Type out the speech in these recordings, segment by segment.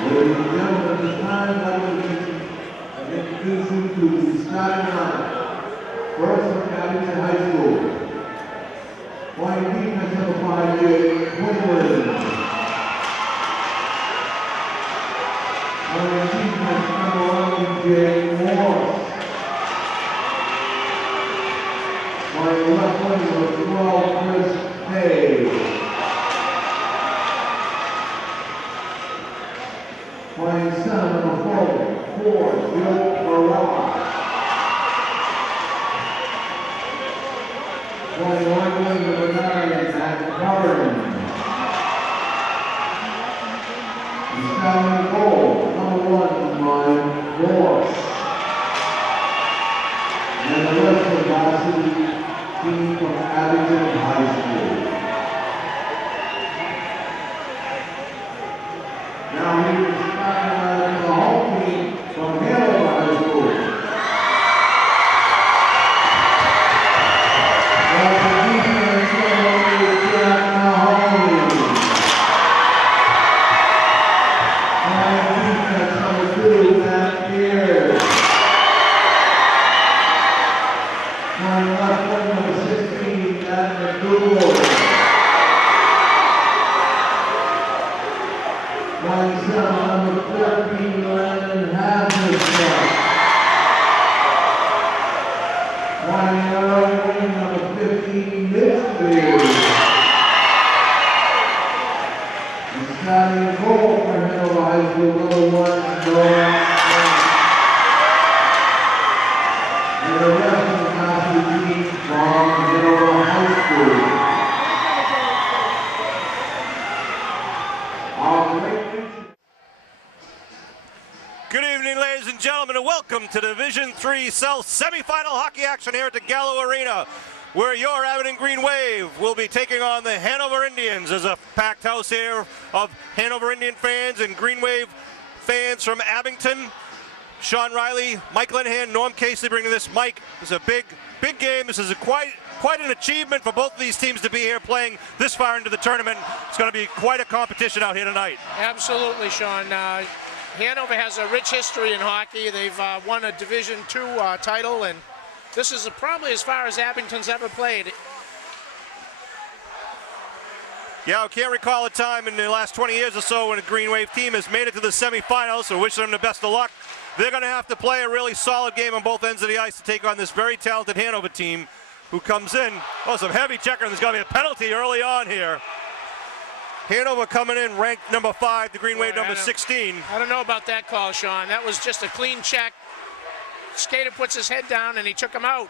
Ladies and gentlemen, this time I will introduce you to the starting lineup. First from Abington High School. Playing defense number 5 years, Quinlan. Playing defense number 11, Jay Morris. Playing left wing number 12, Chris Hay. Playing center number 4, Joe Barella. Playing right wing number 9, Matt Curran. He's down in goal, number 1, Ryan Morse. And the rest of the varsity team from Abington High School. Now we the home team from Hanover High School. The defense is Jack Mahoney. Defense number 2, Matt Beard. Left wing number 16, Matt McDougal. Number 13, Landon Hazelstadt. Right wing, number 15, Mitchfield. And starting goal for Hanover High School, number 1, Noah. And the rest of the varsity team from Hanover High School. Good evening, ladies and gentlemen, and welcome to Division III South semifinal hockey action here at the Gallo Arena, where your Abington Green Wave will be taking on the Hanover Indians. There's a packed house here of Hanover Indian fans and Green Wave fans from Abington. Sean Riley, Mike Linehan, Norm Casey bringing this. Mike, this is a big game. This is quite an achievement for both of these teams to be here playing this far into the tournament. It's going to be quite a competition out here tonight. Absolutely, Sean. Hanover has a rich history in hockey. They've won a Division II title, and this is probably as far as Abington's ever played. Yeah, I can't recall a time in the last 20 years or so when a Green Wave team has made it to the semifinals, so wish them the best of luck. They're going to have to play a really solid game on both ends of the ice to take on this very talented Hanover team who comes in. Oh, some heavy checker, and there's going to be a penalty early on here. Hanover coming in ranked number 5, the Green Wave number 16. I don't know about that call, Sean. That was just a clean check. Skater puts his head down and he took him out.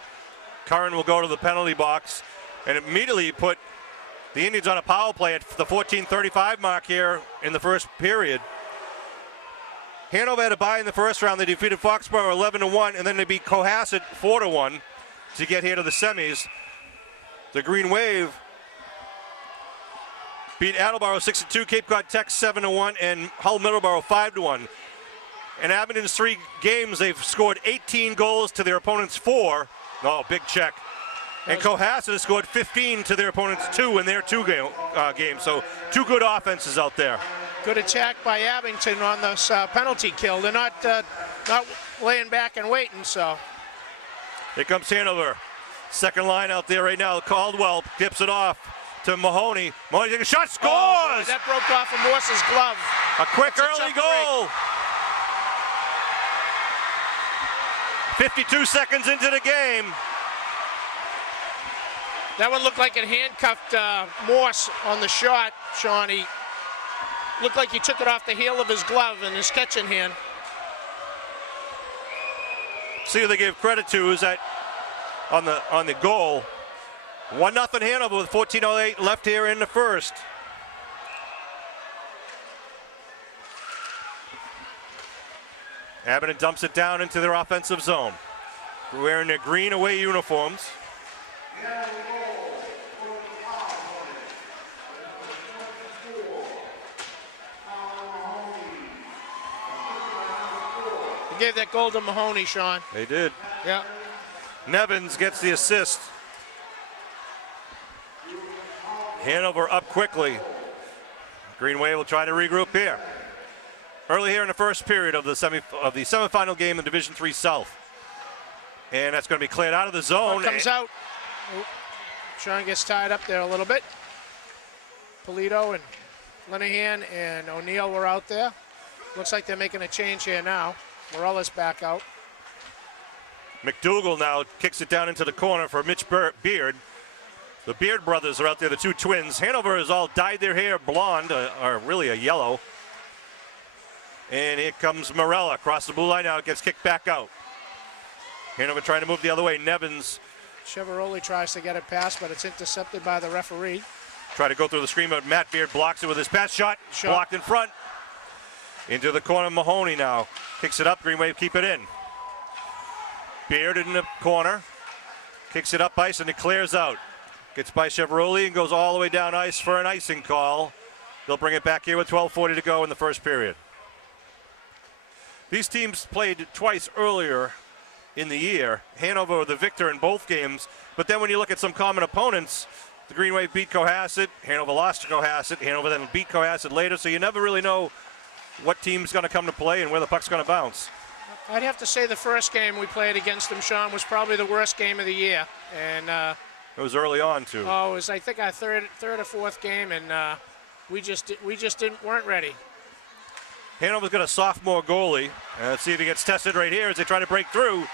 Curran will go to the penalty box and immediately put the Indians on a power play at the 14:35 mark here in the first period. Hanover had a bye in the first round. They defeated Foxborough 11-1, and then they beat Cohasset 4-1 to get here to the semis. The Green Wave beat Attleboro 6-2, Cape Cod Tech 7-1, and Hull Middleborough 5-1. In Abington's 3 games, they've scored 18 goals to their opponent's 4. Oh, big check. And Cohasset has scored 15 to their opponent's 2 in their 2 games. So 2 good offenses out there. Good attack by Abington on this penalty kill. They're not laying back and waiting, so. Here comes Hanover. Second line out there right now. Caldwell tips it off to Mahoney. Mahoney takes a shot, scores! Oh, that broke off of Morse's glove. A quick early goal. 52 seconds into the game. That one looked like it handcuffed Morse on the shot, Sean. He looked like he took it off the heel of his glove in his catching hand. See who they give credit to is that on the goal. 1-0 Hanover with 14:08 left here in the first. Abington dumps it down into their offensive zone. Wearing their green away uniforms. They gave that goal to Mahoney, Sean. They did. Yeah. Nevins gets the assist. Hanover up quickly. Green Wave will try to regroup here. early here in the first period of the semifinal game in Division III South. And that's going to be cleared out of the zone. Comes out. Oh, Sean gets tied up there a little bit. Polito and Linehan and O'Neill were out there. Looks like they're making a change here now. Morella's back out. McDougal now kicks it down into the corner for Mitch Beard. The Beard brothers are out there, the two twins. Hanover has all dyed their hair blonde, or really a yellow. And here comes Morella across the blue line now. It gets kicked back out. Hanover trying to move the other way. Nevins. Cheveroli tries to get it past, but it's intercepted by the referee. Try to go through the screen, but Matt Beard blocks it with his pass shot. Blocked in front. Into the corner, Mahoney now. Kicks it up, Green Wave keep it in. Beard in the corner. Kicks it up ice and it clears out. Gets by Cheveroli and goes all the way down ice for an icing call. They'll bring it back here with 12:40 to go in the first period. These teams played twice earlier in the year. Hanover the victor in both games. But then when you look at some common opponents, the Green Wave beat Cohasset. Hanover lost to Cohasset. Hanover then beat Cohasset later. So you never really know what team's going to come to play and where the puck's going to bounce. I'd have to say the first game we played against them, Sean, was probably the worst game of the year. And it was early on too. Oh, it was I think our third or fourth game, and we just weren't ready. Hanover's got a sophomore goalie. Let's see if he gets tested right here as they try to break through.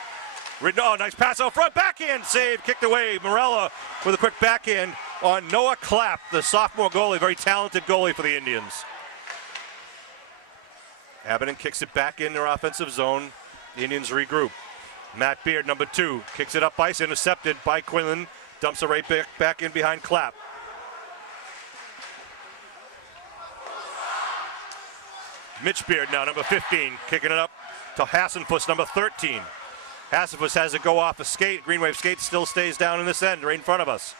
Oh, nice pass out front, backhand save, kicked away. Morella with a quick backhand on Noah Clapp, the sophomore goalie, very talented goalie for the Indians. Abington kicks it back in their offensive zone. The Indians regroup. Matt Beard, number 2, kicks it up ice, intercepted by Quinlan. Dumps it right back in behind Clapp. Mitch Beard now, number 15, kicking it up to Hassenfuss, number 13. Hassenfuss has it go off a skate. Green Wave skate still stays down in this end, right in front of us.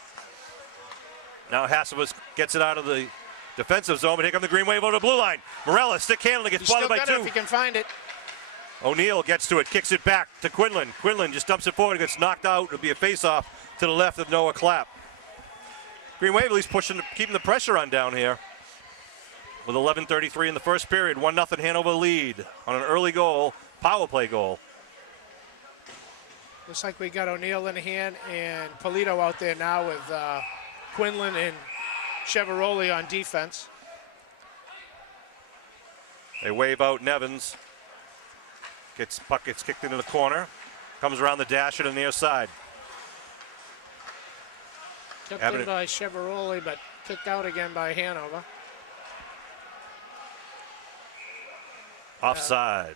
Now Hassenfuss gets it out of the defensive zone, but here comes the Green Wave over the blue line. Morella, stick handling, gets bothered by 2. If he can find it. O'Neill gets to it, kicks it back to Quinlan. Quinlan just dumps it forward, gets knocked out. It'll be a face-off to the left of Noah Clapp. Green Wave at least keeping the pressure on down here. With 11:33 in the first period, 1-0 Hanover lead on an early goal, power play goal. Looks like we got O'Neill in the hand and Polito out there now with Quinlan and Cheveroli on defense. They wave out Nevins. Puck gets kicked into the corner. Comes around the dash to the near side. Kept in by Cheveroli, but kicked out again by Hanover. Offside.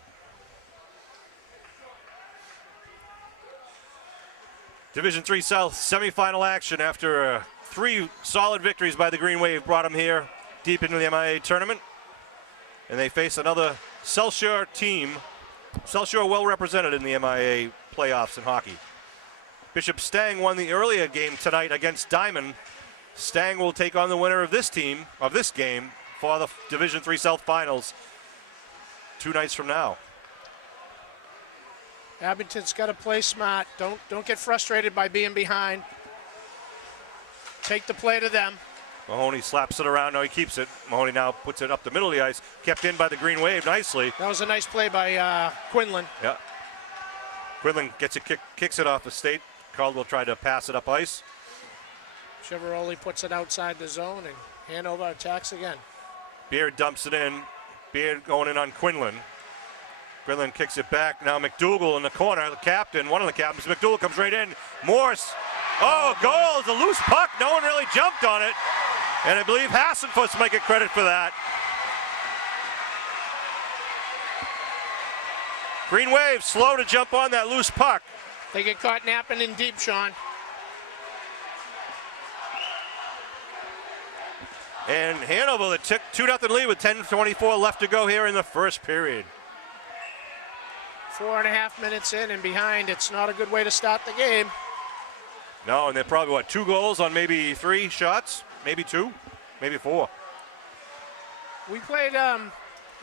Division III South semifinal action after 3 solid victories by the Green Wave brought them here deep into the MIA tournament. And they face another South Shore team. South Shore well represented in the MIA playoffs in hockey. Bishop Stang won the earlier game tonight against Diamond. Stang will take on the winner of this game for the Division III South finals 2 nights from now. Abington's got to play smart. Don't get frustrated by being behind. Take the play to them. Mahoney slaps it around. No, he keeps it. Mahoney now puts it up the middle of the ice. Kept in by the Green Wave nicely. That was a nice play by Quinlan. Yeah. Quinlan gets it, kicks it off the state. Caldwell tried to pass it up ice. Cheveroli puts it outside the zone, and Hanover attacks again. Beard dumps it in. Beard going in on Quinlan. Quinlan kicks it back. Now McDougal in the corner. The captain, one of the captains. McDougal comes right in. Morse. Oh, goal. It's a loose puck. No one really jumped on it. And I believe Hassenfuss might get credit for that. Green Wave slow to jump on that loose puck. They get caught napping in deep, Sean. And Hanover took 2-0 lead with 10:24 left to go here in the first period. 4.5 minutes in and behind. It's not a good way to start the game. No, and they're probably, 2 goals on maybe 3 shots? Maybe 2, maybe 4. We played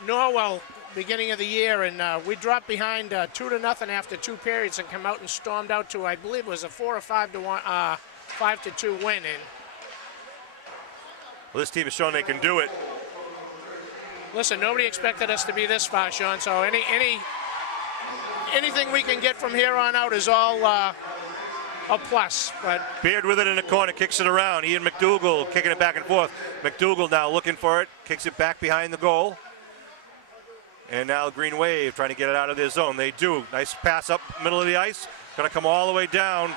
Norwell beginning of the year, and we dropped behind 2-0 after 2 periods and come out and stormed out to, I believe it was a 4 or 5-2 win. And well, this team has shown they can do it. Listen, nobody expected us to be this far, Sean, so anything we can get from here on out is all a plus. But Beard with it in the corner, kicks it around. Ian McDougal kicking it back and forth. McDougal now looking for it, kicks it back behind the goal. And now Green Wave trying to get it out of their zone. They do. Nice pass up middle of the ice. Going to come all the way down.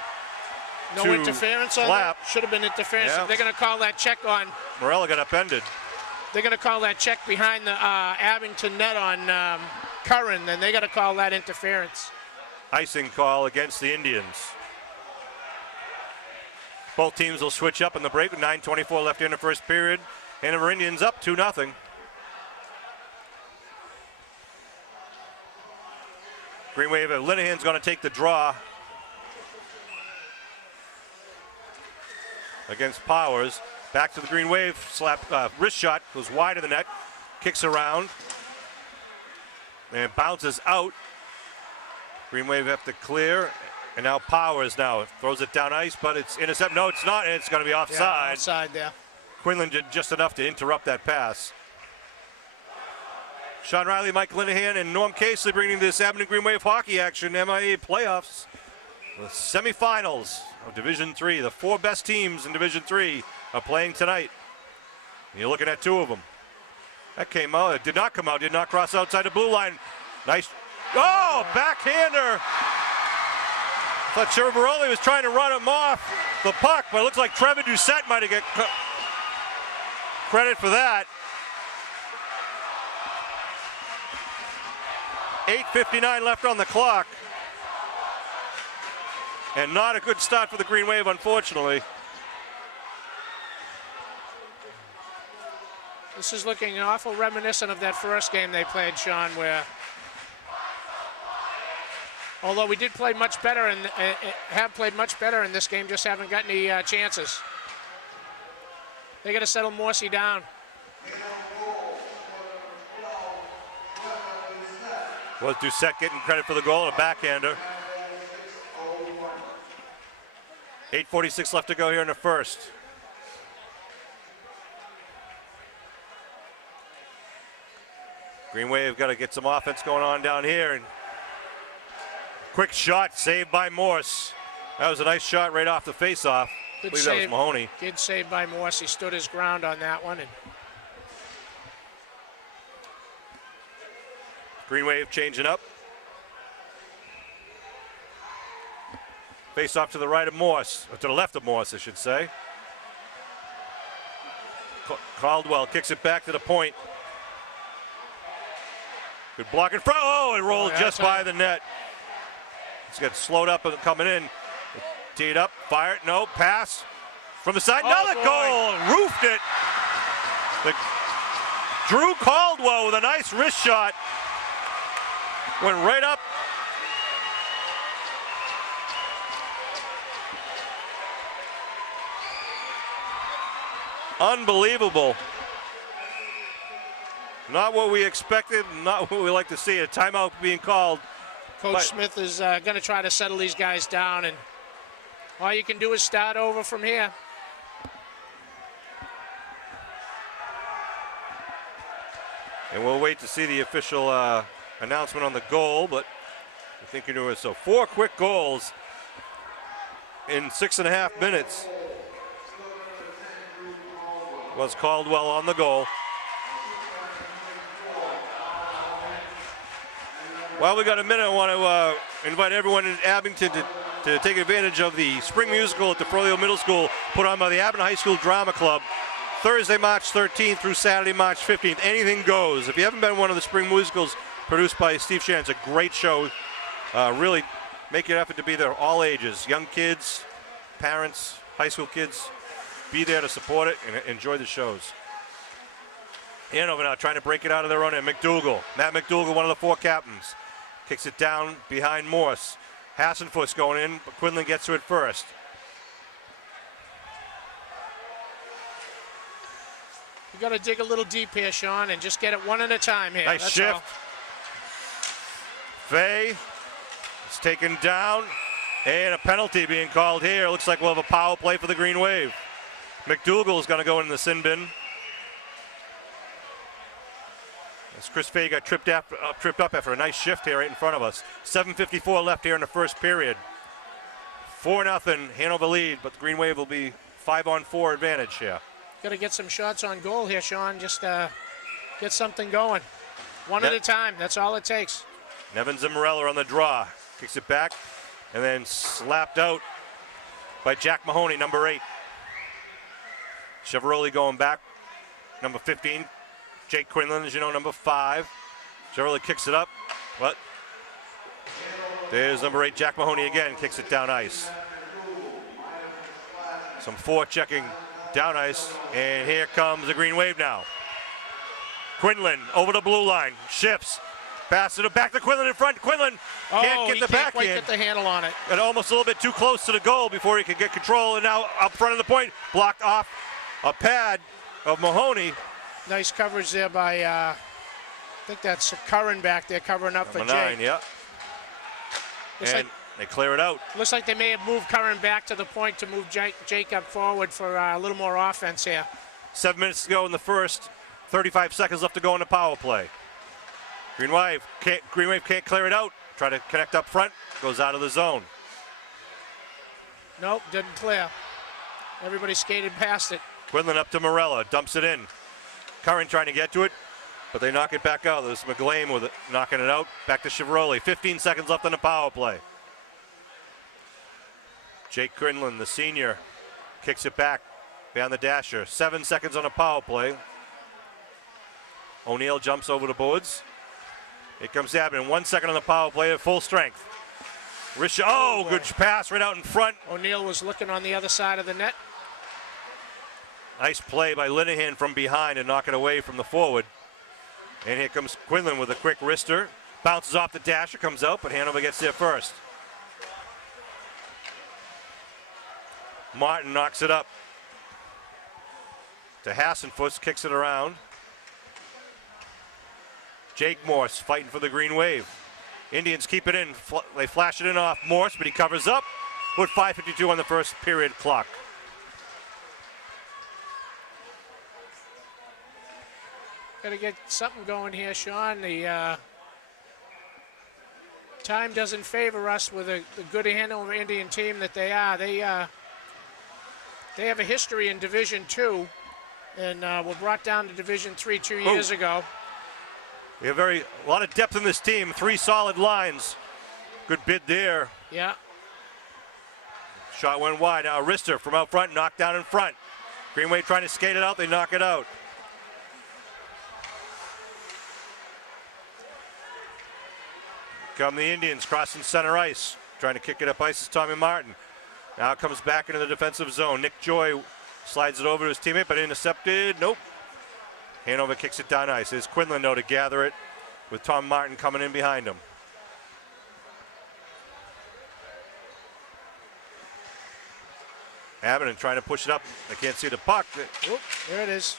No interference on that. Should have been interference. Yeah. They're going to call that check on. Morella got upended. They're going to call that check behind the Abington net on Curran, and they got to call that interference. Icing call against the Indians. Both teams will switch up in the break with 9:24 left in the first period. Hanover Indians up 2-0. Green Wave, Linehan's going to take the draw against Powers. Back to the Green Wave, wrist shot, goes wide of the net, kicks around, and bounces out. Green Wave have to clear, and now Powers now throws it down ice, but it's intercept. No, it's not, and it's going to be offside. Yeah, offside there. Quinlan did just enough to interrupt that pass. Sean Riley, Mike Linehan, and Norm Casely bringing this Abington Green Wave hockey action, MIA playoffs, the semifinals of Division III. The 4 best teams in Division III are playing tonight. You're looking at 2 of them. That came out. It did not come out. Did not cross outside the blue line. Nice. Oh, backhander. Thought Chervaroli was trying to run him off the puck, but it looks like Trevor Doucette might have got credit for that. 8:59 left on the clock. And not a good start for the Green Wave, unfortunately. This is looking awful reminiscent of that first game they played, Sean, where although we did play much better and have played much better in this game, just haven't got any chances. They got to settle Morrissey down. Was Doucette getting credit for the goal, a backhander. 8:46 left to go here in the first. Green Wave got to get some offense going on down here. And quick shot saved by Morse. That was a nice shot right off the faceoff. I believe that was Mahoney. Good save by Morse. He stood his ground on that one. And Green Wave changing up. Face off to the right of Morse, or to the left of Morse, I should say. Caldwell kicks it back to the point. Good block in front. Oh, it rolled just by the net. It's got slowed up and coming in. Teed up, fire it, no, pass. From the side, another goal, roofed it. Drew Caldwell with a nice wrist shot. Went right up. Unbelievable. Not what we expected, not what we like to see. A timeout being called. Coach Smith is going to try to settle these guys down, and all you can do is start over from here. And we'll wait to see the official announcement on the goal, but I think you know it. So 4 quick goals in 6.5 minutes. Was Caldwell on the goal. While we got a minute, I want to invite everyone in Abington to take advantage of the spring musical at the Frollo Middle School put on by the Abington High School Drama Club. Thursday, March 13th through Saturday, March 15th. Anything goes. If you haven't been to one of the spring musicals produced by Steve Shan, it's a great show. Really make an effort to be there, all ages. Young kids, parents, high school kids. Be there to support it and enjoy the shows. Hanover now trying to break it out of their own end. McDougal, Matt McDougal, one of the 4 captains. Kicks it down behind Morse. Hassenfuss going in, but Quinlan gets to it first. You got to dig a little deep here, Sean, and just get it one at a time here. Nice shift. All. Fay is taken down, and a penalty being called here. Looks like we'll have a power play for the Green Wave. McDougal is going to go in the sin bin. As Chris Fay got tripped up after a nice shift here right in front of us. 7:54 left here in the first period. 4-0 Hanover lead, but the Green Wave will be 5-on-4 advantage here. Got to get some shots on goal here, Sean. Just get something going. One at a time. That's all it takes. Nevin Zimmerella on the draw. Kicks it back and then slapped out by Jack Mahoney, number 8. Cheveroli going back. Number 15. Jake Quinlan, as you know, number 5. Cheveroli kicks it up. What? There's number 8, Jack Mahoney again. Kicks it down ice. Some forechecking down ice. And here comes the Green Wave now. Quinlan over the blue line. Shifts. Passes it back to Quinlan in front. Quinlan can't get the backhand. Quite get the handle on it. And almost a little bit too close to the goal before he could get control. And now up front of the point, blocked off a pad of Mahoney. Nice coverage there by, I think that's Curran back there covering up number for Jake. 9, yeah. And they clear it out. Looks like they may have moved Curran back to the point to move Jake up forward for a little more offense here. 7 minutes to go in the first. 35 seconds left to go in the power play. Green Wave can't clear it out. Try to connect up front. Goes out of the zone. Nope, didn't clear. Everybody skated past it. Quinlan up to Morella. Dumps it in. Curran trying to get to it, but they knock it back out. There's McGlame with it, knocking it out. Back to Cheveroli. 15 seconds left on the power play. Jake Quinlan, the senior, kicks it back behind the dasher. 7 seconds on the power play. O'Neill jumps over the boards. Here comes Abington. 1 second on the power play at full strength. Good pass right out in front. O'Neill was looking on the other side of the net. Nice play by Linehan from behind and knock it away from the forward. And here comes Quinlan with a quick wrister. Bounces off the dasher, comes out, but Hanover gets there first. Martin knocks it up to Hassenfuss, kicks it around. Jake Morse fighting for the Green Wave. Indians keep it in. They flash it in off Morse, but he covers up with 5:52 on the first period clock. Got to get something going here, Sean. The time doesn't favor us with the good Hanover Indian team that they are. They have a history in Division II, and were brought down to Division III 2 years ago. We have a lot of depth in this team. 3 solid lines. Good bid there. Yeah. Shot went wide. Now Rister from out front, knocked down in front. Green Wave trying to skate it out. They knock it out. Come the Indians crossing center ice. Trying to kick it up ice is Tommy Martin. Now comes back into the defensive zone. Nick Joy slides it over to his teammate, but intercepted. Nope. Hanover kicks it down ice. There's Quinlan, though, to gather it with Tom Martin coming in behind him. Abington trying to push it up. They can't see the puck. Oop, there it is.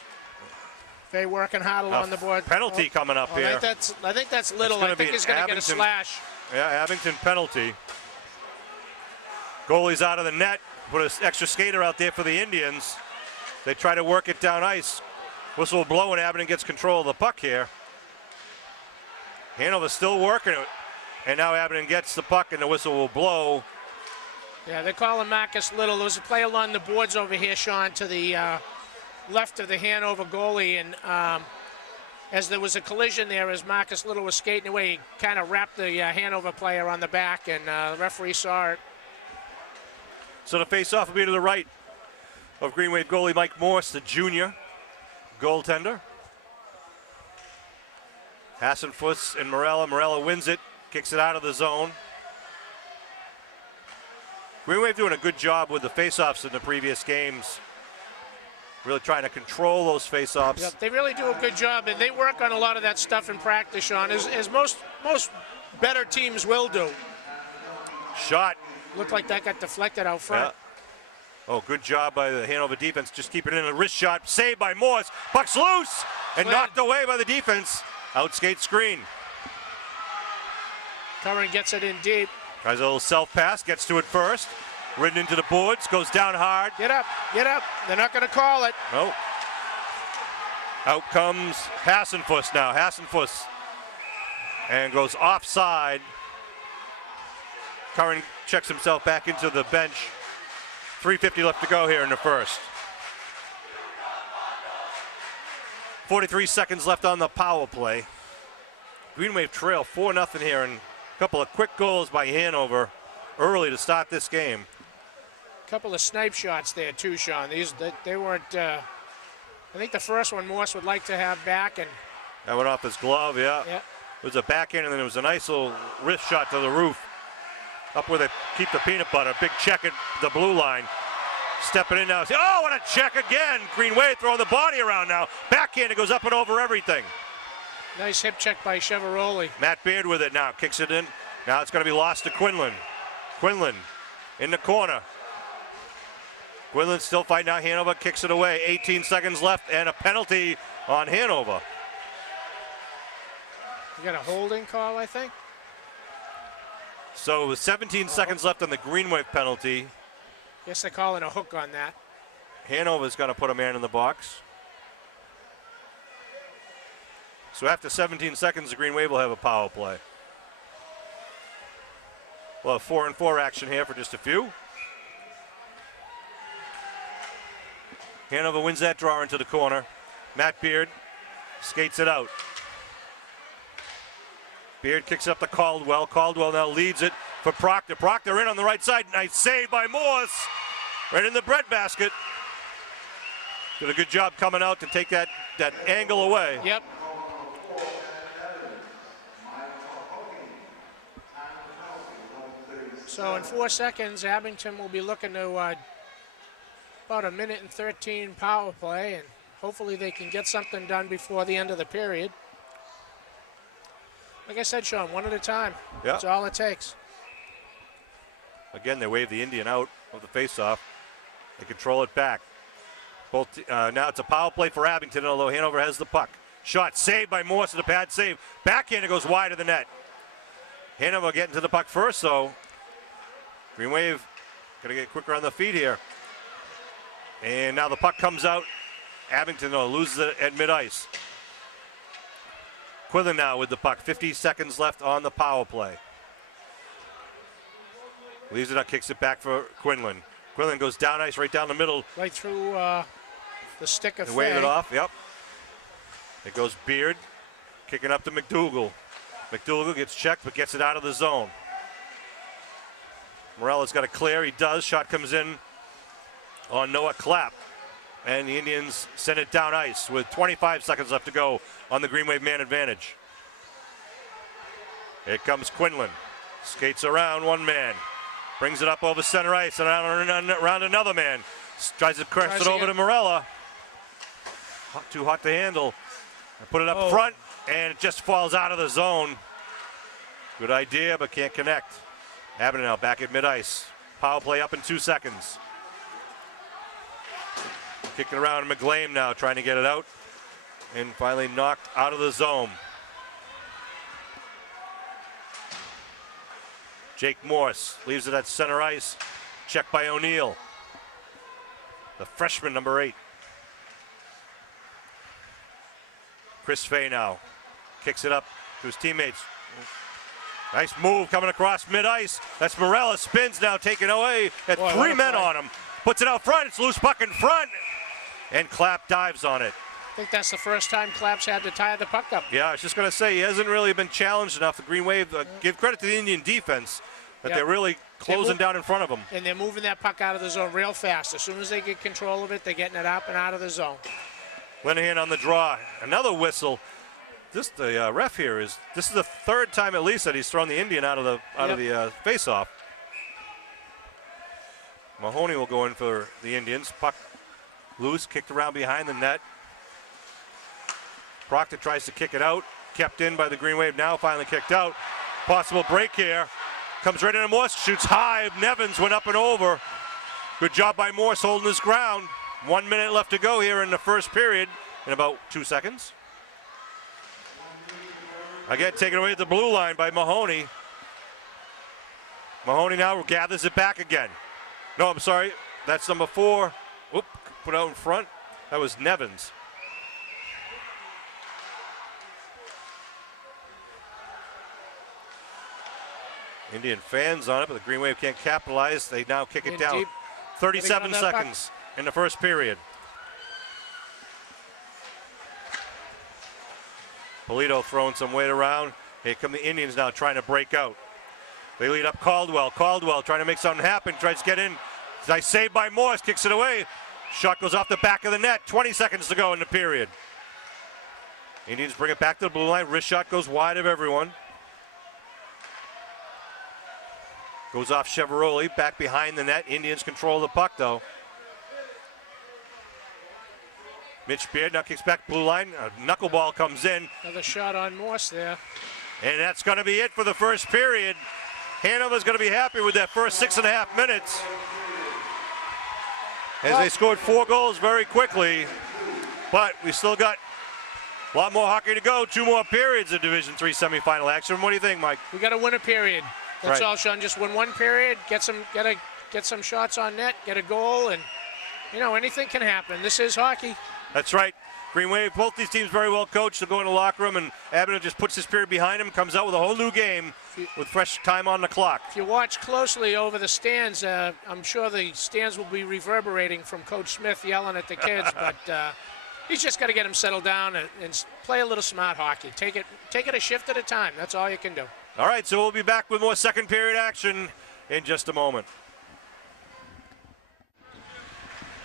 They working hard along the board. Penalty coming up here. I think that's Little. I think he's going to get a slash. Yeah, Abington penalty. Goalie's out of the net. Put an extra skater out there for the Indians. They try to work it down ice. Whistle will blow and Abington gets control of the puck here. Hanover's still working it. And now Abington gets the puck and the whistle will blow. Yeah, they're calling Marcus Little. There was a play along the boards over here, Sean, to the left of the Hanover goalie. And as there was a collision there, as Marcus Little was skating away, he kind of wrapped the Hanover player on the back, and the referee saw it. So the face-off will be to the right of Green Wave goalie Mike Morse, the junior goaltender. Hassenfuss and Morella. Morella wins it, kicks it out of the zone. Green Wave doing a good job with the face-offs in the previous games. Really trying to control those face-offs. Yep, they really do a good job, and they work on a lot of that stuff in practice, Sean, as most better teams will do. Shot. Looked like that got deflected out front. Yeah. Oh, good job by the Hanover defense. Just keeping it in a wrist shot. Saved by Morse. Puck's loose and knocked away by the defense. Outskate screen. Curran gets it in deep. Tries a little self-pass. Gets to it first. Ridden into the boards. Goes down hard. Get up. Get up. They're not going to call it. Nope. Out comes Hassenfuss now. Hassenfuss and goes offside. Curran checks himself back into the bench. 3:50 left to go here in the first. 43 seconds left on the power play. Green Wave trail 4-0 here, and a couple of quick goals by Hanover early to start this game. A couple of snipe shots there too, Sean. They weren't. I think the first one Morse would like to have back, and that went off his glove. Yeah. It was a backhand, and then it was a nice little wrist shot to the roof, up where they keep the peanut butter. Big check at the blue line. Stepping in now. Oh, what a check again. Green Wave throwing the body around now. Backhand, it goes up and over everything. Nice hip check by Cheveroli. Matt Beard with it now. Kicks it in. Now it's going to be lost to Quinlan. Quinlan in the corner. Quinlan still fighting out. Hanover kicks it away. 18 seconds left and a penalty on Hanover. You got a holding call, I think. So with 17 seconds left on the Green Wave penalty. Guess they're calling a hook on that. Hanover's going to put a man in the box. So after 17 seconds, the Green Wave will have a power play. We'll have 4-on-4 action here for just a few. Hanover wins that draw into the corner. Matt Beard skates it out. Beard kicks up to Caldwell. Caldwell now leads it for Proctor. Proctor in on the right side. Nice save by Morse. Right in the breadbasket. Did a good job coming out to take that angle away. Yep. So in 4 seconds, Abington will be looking to about 1:13 power play, and hopefully they can get something done before the end of the period. Like I said, Sean, one at a time. Yeah. That's all it takes. Again, they wave the Indian out of the faceoff. They control it back. Now it's a power play for Abington, although Hanover has the puck. Shot saved by Morse, and a bad save. Backhand, it goes wide of the net. Hanover getting to the puck first, so Green Wave going to get quicker on the feet here. And now the puck comes out. Abington, though, loses it at mid-ice. Quinlan now with the puck. 50 seconds left on the power play. Leaves it up, kicks it back for Quinlan. Quinlan goes down ice, right down the middle. Right through the stick of Fay. Wave it off, yep. It goes Beard, kicking up to McDougal. McDougal gets checked, but gets it out of the zone. Morella's got a clear, he does. Shot comes in on Noah Clapp. And the Indians send it down ice with 25 seconds left to go on the Green Wave man advantage. Here comes Quinlan. Skates around one man. Brings it up over center ice and around another man. Tries to crest it over to Morella. Too hot to handle. Put it up front and it just falls out of the zone. Good idea, but can't connect. Abington now back at mid-ice. Power play up in 2 seconds. Kicking around McGlame now, trying to get it out. And finally knocked out of the zone. Jake Morse leaves it at center ice. Checked by O'Neill. The freshman, number 8. Chris Fay now kicks it up to his teammates. Nice move coming across mid-ice. That's Morella. Spins now, taken away. Had 3 men on him. Puts it out front. It's loose puck in front. And Clapp dives on it. I think that's the first time Clapp's had to tie the puck up. Yeah, I was just going to say, he hasn't really been challenged enough. The Green Wave, give credit to the Indian defense, that they're really closing down in front of them. And they're moving that puck out of the zone real fast. As soon as they get control of it, they're getting it up and out of the zone. Linehan on the draw. Another whistle. The ref here this is the 3rd time at least that he's thrown the Indian out of the face-off. Mahoney will go in for the Indians. Puck loose, kicked around behind the net. Proctor tries to kick it out. Kept in by the Green Wave, now finally kicked out. Possible break here. Comes right into Morse, shoots high. Nevins went up and over. Good job by Morse holding his ground. 1 minute left to go here in the first period in about 2 seconds. Again, taken away at the blue line by Mahoney. Mahoney now gathers it back again. No, I'm sorry. That's number 4. Oop, put out in front. That was Nevins. Indian fans on it, but the Green Wave can't capitalize. They now kick it down. Deep. 37 seconds in the first period. Polito throwing some weight around. Here come the Indians now trying to break out. They lead up Caldwell. Caldwell trying to make something happen. Tries to get in. Nice save by Morse. Kicks it away. Shot goes off the back of the net. 20 seconds to go in the period. Indians bring it back to the blue line. Wrist shot goes wide of everyone. Goes off Cheveroli. Back behind the net. Indians control the puck though. Mitch Beard now kicks back blue line. A knuckleball comes in. Another shot on Morse there. And that's going to be it for the first period. Hanover's going to be happy with that first 6.5 minutes. As they scored 4 goals very quickly. But we still got a lot more hockey to go. 2 more periods of Division III semifinal action. What do you think, Mike? We got to win a period. That's right. all, Sean. Just win one period, get some shots on net, get a goal, and anything can happen. This is hockey. That's right. Green Wave, both these teams very well coached. They'll go in the locker room, and Abington just puts this period behind him, comes out with a whole new game with fresh time on the clock. If you watch closely over the stands, I'm sure the stands will be reverberating from Coach Smith yelling at the kids, but he's just got to get them settled down and play a little smart hockey. Take it a shift at a time. That's all you can do. All right, so we'll be back with more second period action in just a moment.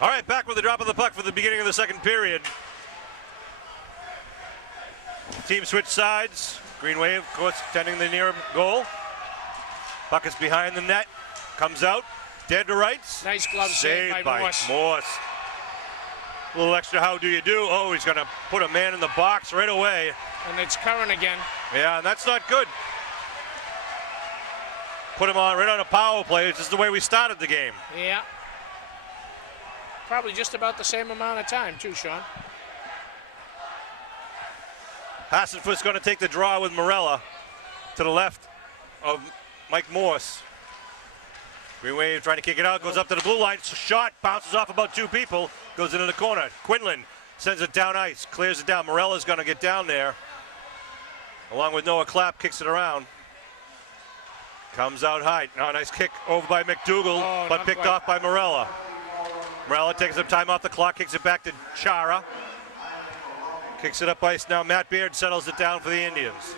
All right, back with the drop of the puck for the beginning of the second period. Team switch sides. Green Wave, of course, tending the near goal. Puck is behind the net. Comes out. Dead to rights. Nice glove save by Morse. Morse. A little extra how do you do. Oh, he's going to put a man in the box right away. And it's Curran again. Yeah, and that's not good. Put him on right on a power play. This is the way we started the game. Yeah. Probably just about the same amount of time, too, Sean. Hassenfoot's going to take the draw with Morella to the left of Mike Morse. Green Wave trying to kick it out, goes up to the blue line. Shot bounces off about 2 people, goes into the corner. Quinlan sends it down ice, clears it down. Morella's going to get down there. Along with Noah Clapp, kicks it around. Comes out high. Oh, nice kick over by McDougall, but picked off by Morella. Morella takes some time off the clock, kicks it back to Chara. Kicks it up ice now. Matt Beard settles it down for the Indians.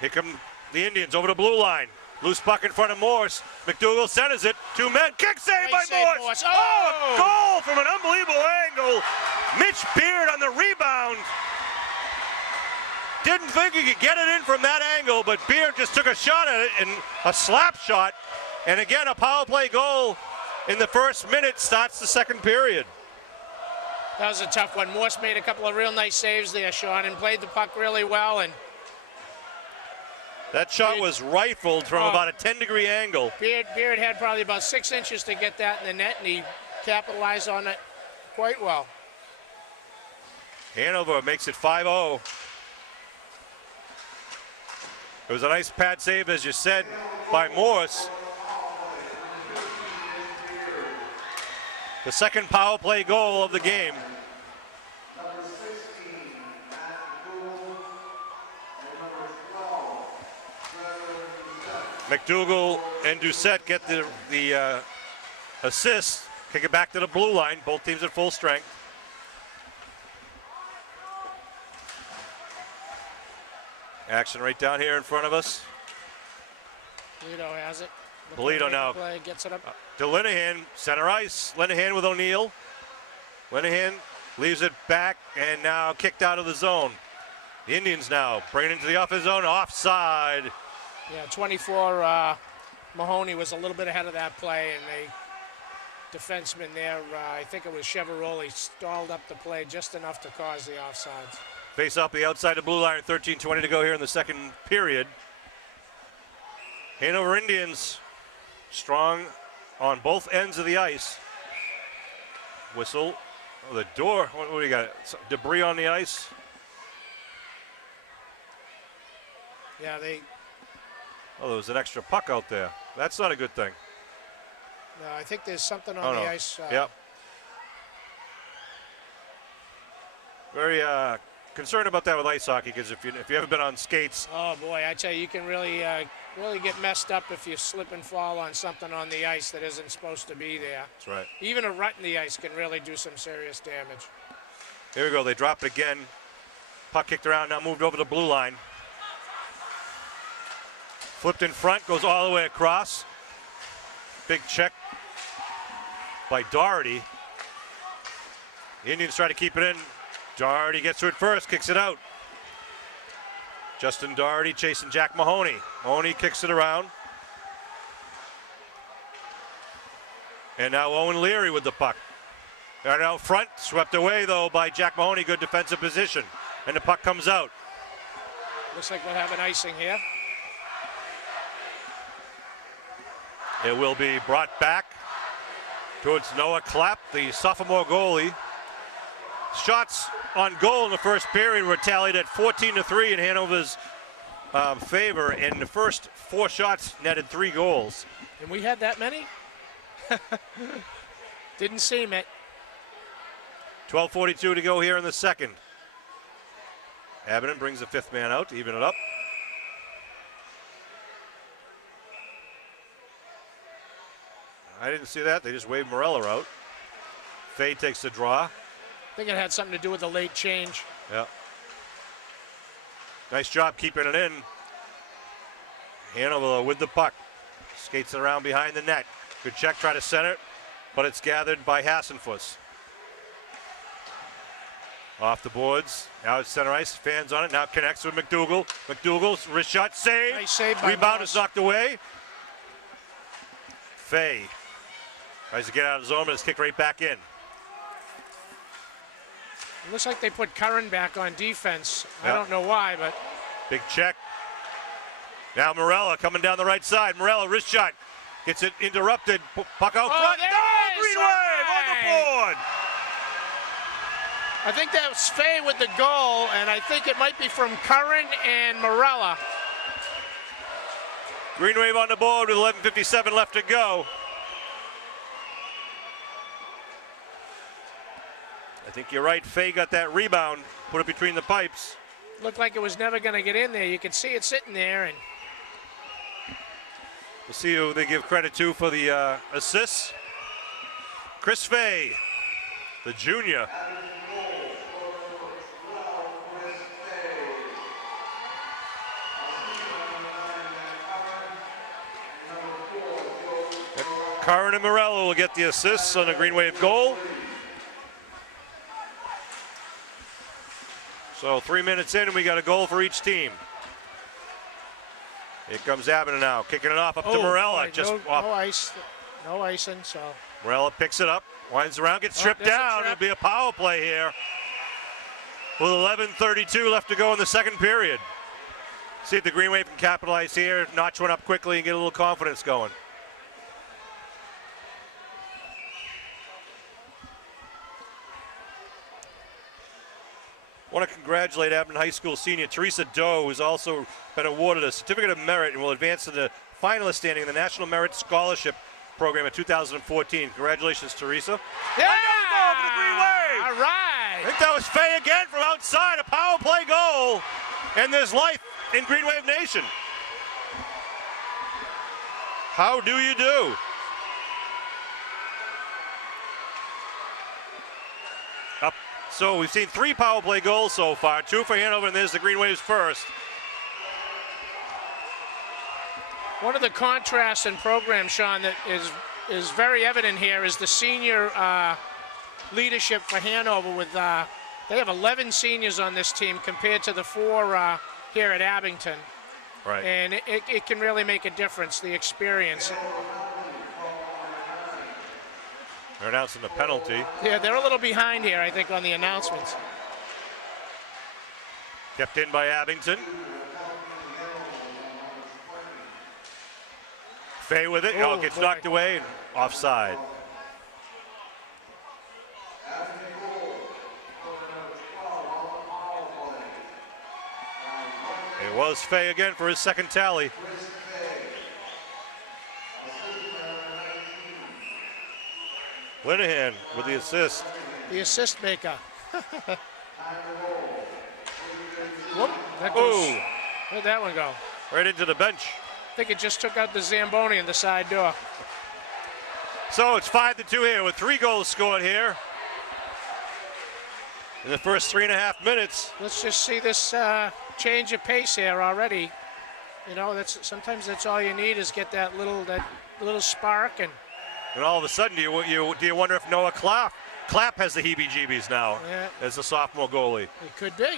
Here come the Indians over the blue line. Loose puck in front of Morse. McDougall centers it. 2 men. Kick save by Morse. Oh, a goal from an unbelievable angle. Mitch Beard on the rebound. Didn't think he could get it in from that angle, but Beard just took a shot at it, and a slap shot. And again, a power play goal in the first minute starts the second period. That was a tough one. Morse made a couple of real nice saves there, Sean, and played the puck really well. And that shot was rifled from about a 10-degree angle. Beard had probably about 6 inches to get that in the net, and he capitalized on it quite well. Hanover makes it 5-0. It was a nice pad save, as you said, by Morse. The second power play goal of the game. McDougall and Doucette get the assist. Kick it back to the blue line. Both teams at full strength. Action right down here in front of us. Polito has it. Polito now gets it up. To Linehan, center ice. Linehan with O'Neill. Linehan leaves it back and now kicked out of the zone. The Indians now bring it into the offensive zone. Offside. Yeah, 24. Mahoney was a little bit ahead of that play, and the defenseman there, I think it was Cheveroli, stalled up the play just enough to cause the offsides. Face off the outside of blue line, 13:20 to go here in the second period. Hanover Indians strong on both ends of the ice. Whistle. Oh, the door. What do you got? Debris on the ice. Yeah, Oh, there was an extra puck out there. That's not a good thing. No, I think there's something on the ice. Yep. Very concerned about that with ice hockey because if you haven't been on skates. Oh boy, I tell you, you can really get messed up if you slip and fall on something on the ice that isn't supposed to be there. That's right. Even a rut in the ice can really do some serious damage. Here we go. They drop it again. Puck kicked around, now moved over the blue line. Flipped in front, goes all the way across. Big check by Doherty. The Indians try to keep it in. Doherty gets to it first, kicks it out. Justin Doherty chasing Jack Mahoney. Mahoney kicks it around. And now Owen Leary with the puck. Right out front, swept away though by Jack Mahoney, good defensive position. And the puck comes out. Looks like we'll have an icing here. It will be brought back towards Noah Clapp, the sophomore goalie. Shots on goal in the first period were tallied at 14-3 in Hanover's favor, and the first 4 shots netted 3 goals. And we had that many? Didn't seem it. 12:42 to go here in the second. Abington brings the 5th man out to even it up. I didn't see that. They just waved Morella out. Fay takes the draw. I think it had something to do with the late change. Yeah. Nice job keeping it in. Hanover with the puck. Skates it around behind the net. Good check, try to center it, but it's gathered by Hassenfuss. Off the boards. Now it's center ice. Fans on it. Now connects with McDougal. McDougal's wrist shot save. Nice save by Rebound Morris. is knocked away. Fay tries to get out of the zone, but it's kicked right back in. It looks like they put Curran back on defense. Yeah. I don't know why, but Big check. Now Morella coming down the right side. Morella wrist shot. Gets it interrupted. Puck out front. there Oh, it is. Green Wave on the board. I think that was Fay with the goal, and I think it might be from Curran and Morella. Green Wave on the board with 11:57 left to go. I think you're right. Fay got that rebound, put it between the pipes. Looked like it was never going to get in there. You can see it sitting there, and We'll see who they give credit to for the assists. Chris Fay, the junior. Curran and Morello will get the assists on the Green Wave goal. So 3 minutes in, and we got a goal for each team. Here comes Abington now, kicking it off up to Morella. Boy, Just no off. ice, no icing. So Morella picks it up, winds around, gets stripped there's a down. trip. It'll be a power play here. With 11:32 left to go in the second period. See if the Green Wave can capitalize here, notch one up quickly, and get a little confidence going. I want to congratulate Abington High School senior Teresa Doe, who's also been awarded a Certificate of Merit and will advance to the finalist standing in the National Merit Scholarship Program in 2014. Congratulations, Teresa. yeah, Another goal for the Green Wave. all I right. think that was Fay again from outside, a power play goal, and there's life in Green Wave Nation. How do you do? Up. So we've seen 3 power play goals so far, 2 for Hanover, and there's the Green Wave's first. One of the contrasts in program, Sean, that is very evident here is the senior leadership for Hanover. With they have 11 seniors on this team compared to the 4 here at Abington, Right. and it can really make a difference. The experience. They're announcing the penalty. Yeah, they're a little behind here, I think, on the announcements. Kept in by Abington. Fay with it. Oh, Gets boy. knocked away and offside. It was Fay again for his second tally. Linehan with the assist. The assist maker. That goes, Ooh, where'd that one go? right into the bench. I think it just took out the Zamboni in the side door. So it's 5-2 here with 3 goals scored here in the first 3.5 minutes. Let's just see this change of pace here already. You know, sometimes that's all you need is get that little spark, and all of a sudden, do you wonder if Noah Clapp has the heebie-jeebies now as the sophomore goalie? It could be.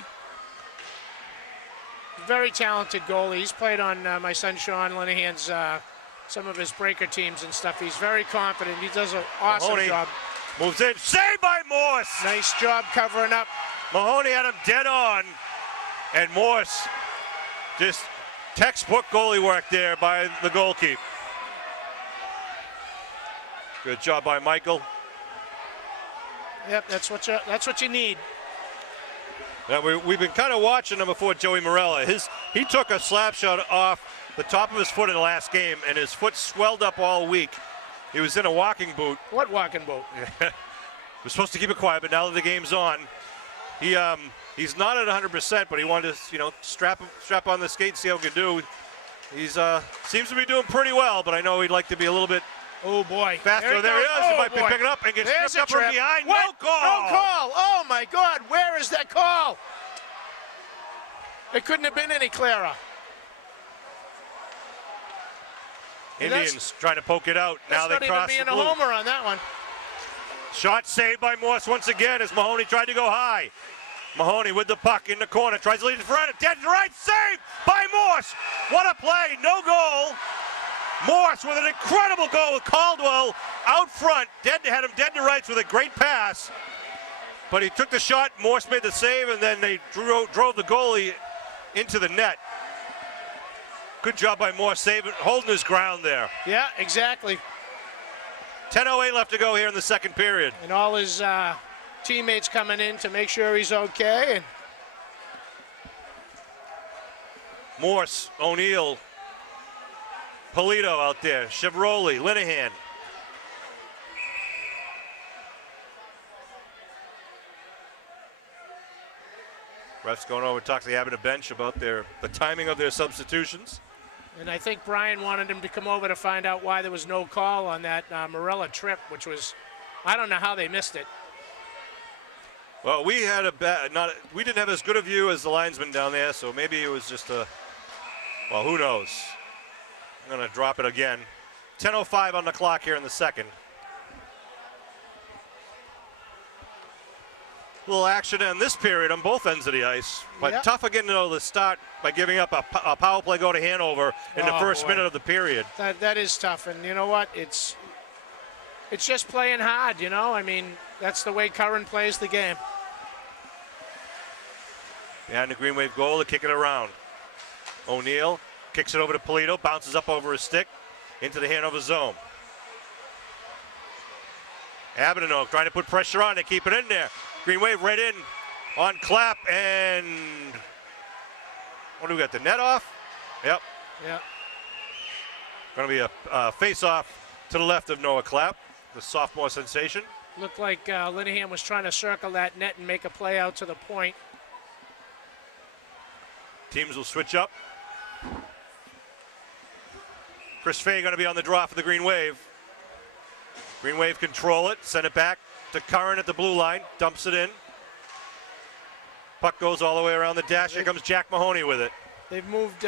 Very talented goalie. He's played on my son Sean Linehan's some of his breaker teams and stuff. He's very confident. He does an awesome Mahoney job. Moves in, saved by Morse. Nice job covering up. Mahoney had him dead on, and Morse just textbook goalie work there by the goalkeeper. Good job by Michael. Yep, that's what you need. Now we've been kind of watching him before Joey Morella. He took a slap shot off the top of his foot in the last game, and his foot swelled up all week. He was in a walking boot. What walking boot? We're supposed to keep it quiet, but now that the game's on, he's not at 100%, but he wanted to strap on the skate and see how he can do. He's seems to be doing pretty well, but I know he'd like to be a little bit. Oh boy! Faster. There he is. He might be picking up and get stripped up from behind. What? No call. No call. Oh my God! Where is that call? It couldn't have been any clearer. Indians trying to poke it out. Now they cross the blue. That's not even being a homer on that one. Shot saved by Morse once again as Mahoney tried to go high. Mahoney with the puck in the corner, tries to lead it front, dead to right, saved by Morse. What a play, no goal. Morse with an incredible goal with Caldwell out front, had him dead to rights with a great pass. But he took the shot, Morse made the save, and then they drove the goalie into the net. Good job by Morse, holding his ground there. Yeah, exactly. 10:08 left to go here in the second period. And all his teammates coming in to make sure he's okay. And Morse, O'Neill, Polito out there, Chevroli, Linehan. Refs going over to talk to the Abington bench about the timing of their substitutions. And I think Brian wanted him to come over to find out why there was no call on that Morella trip, which was, I don't know how they missed it. Well, we had we didn't have as good a view as the linesman down there, so maybe it was just well, who knows? I'm going to drop it again. 10:05 on the clock here in the second. A little action in this period on both ends of the ice, but tough again to start by giving up a power play go to Hanover in the first minute of the period. That is tough, and you know what? It's just playing hard, you know? I mean, that's the way Curran plays the game. Behind the Green Wave goal, they're kicking it around. O'Neill kicks it over to Polito, bounces up over his stick into the Hanover zone. Abington trying to put pressure on, they keep it in there. Green Wave right in on Clapp, and what do we got, the net off? Yep. Yeah. Going to be a face-off to the left of Noah Clapp, the sophomore sensation. Looked like Linehan was trying to circle that net and make a play out to the point. Teams will switch up. Chris Fay going to be on the draw for the Green Wave. Green Wave control it, send it back to Curran at the blue line, dumps it in. Puck goes all the way around the dash. Here comes Jack Mahoney with it. They've moved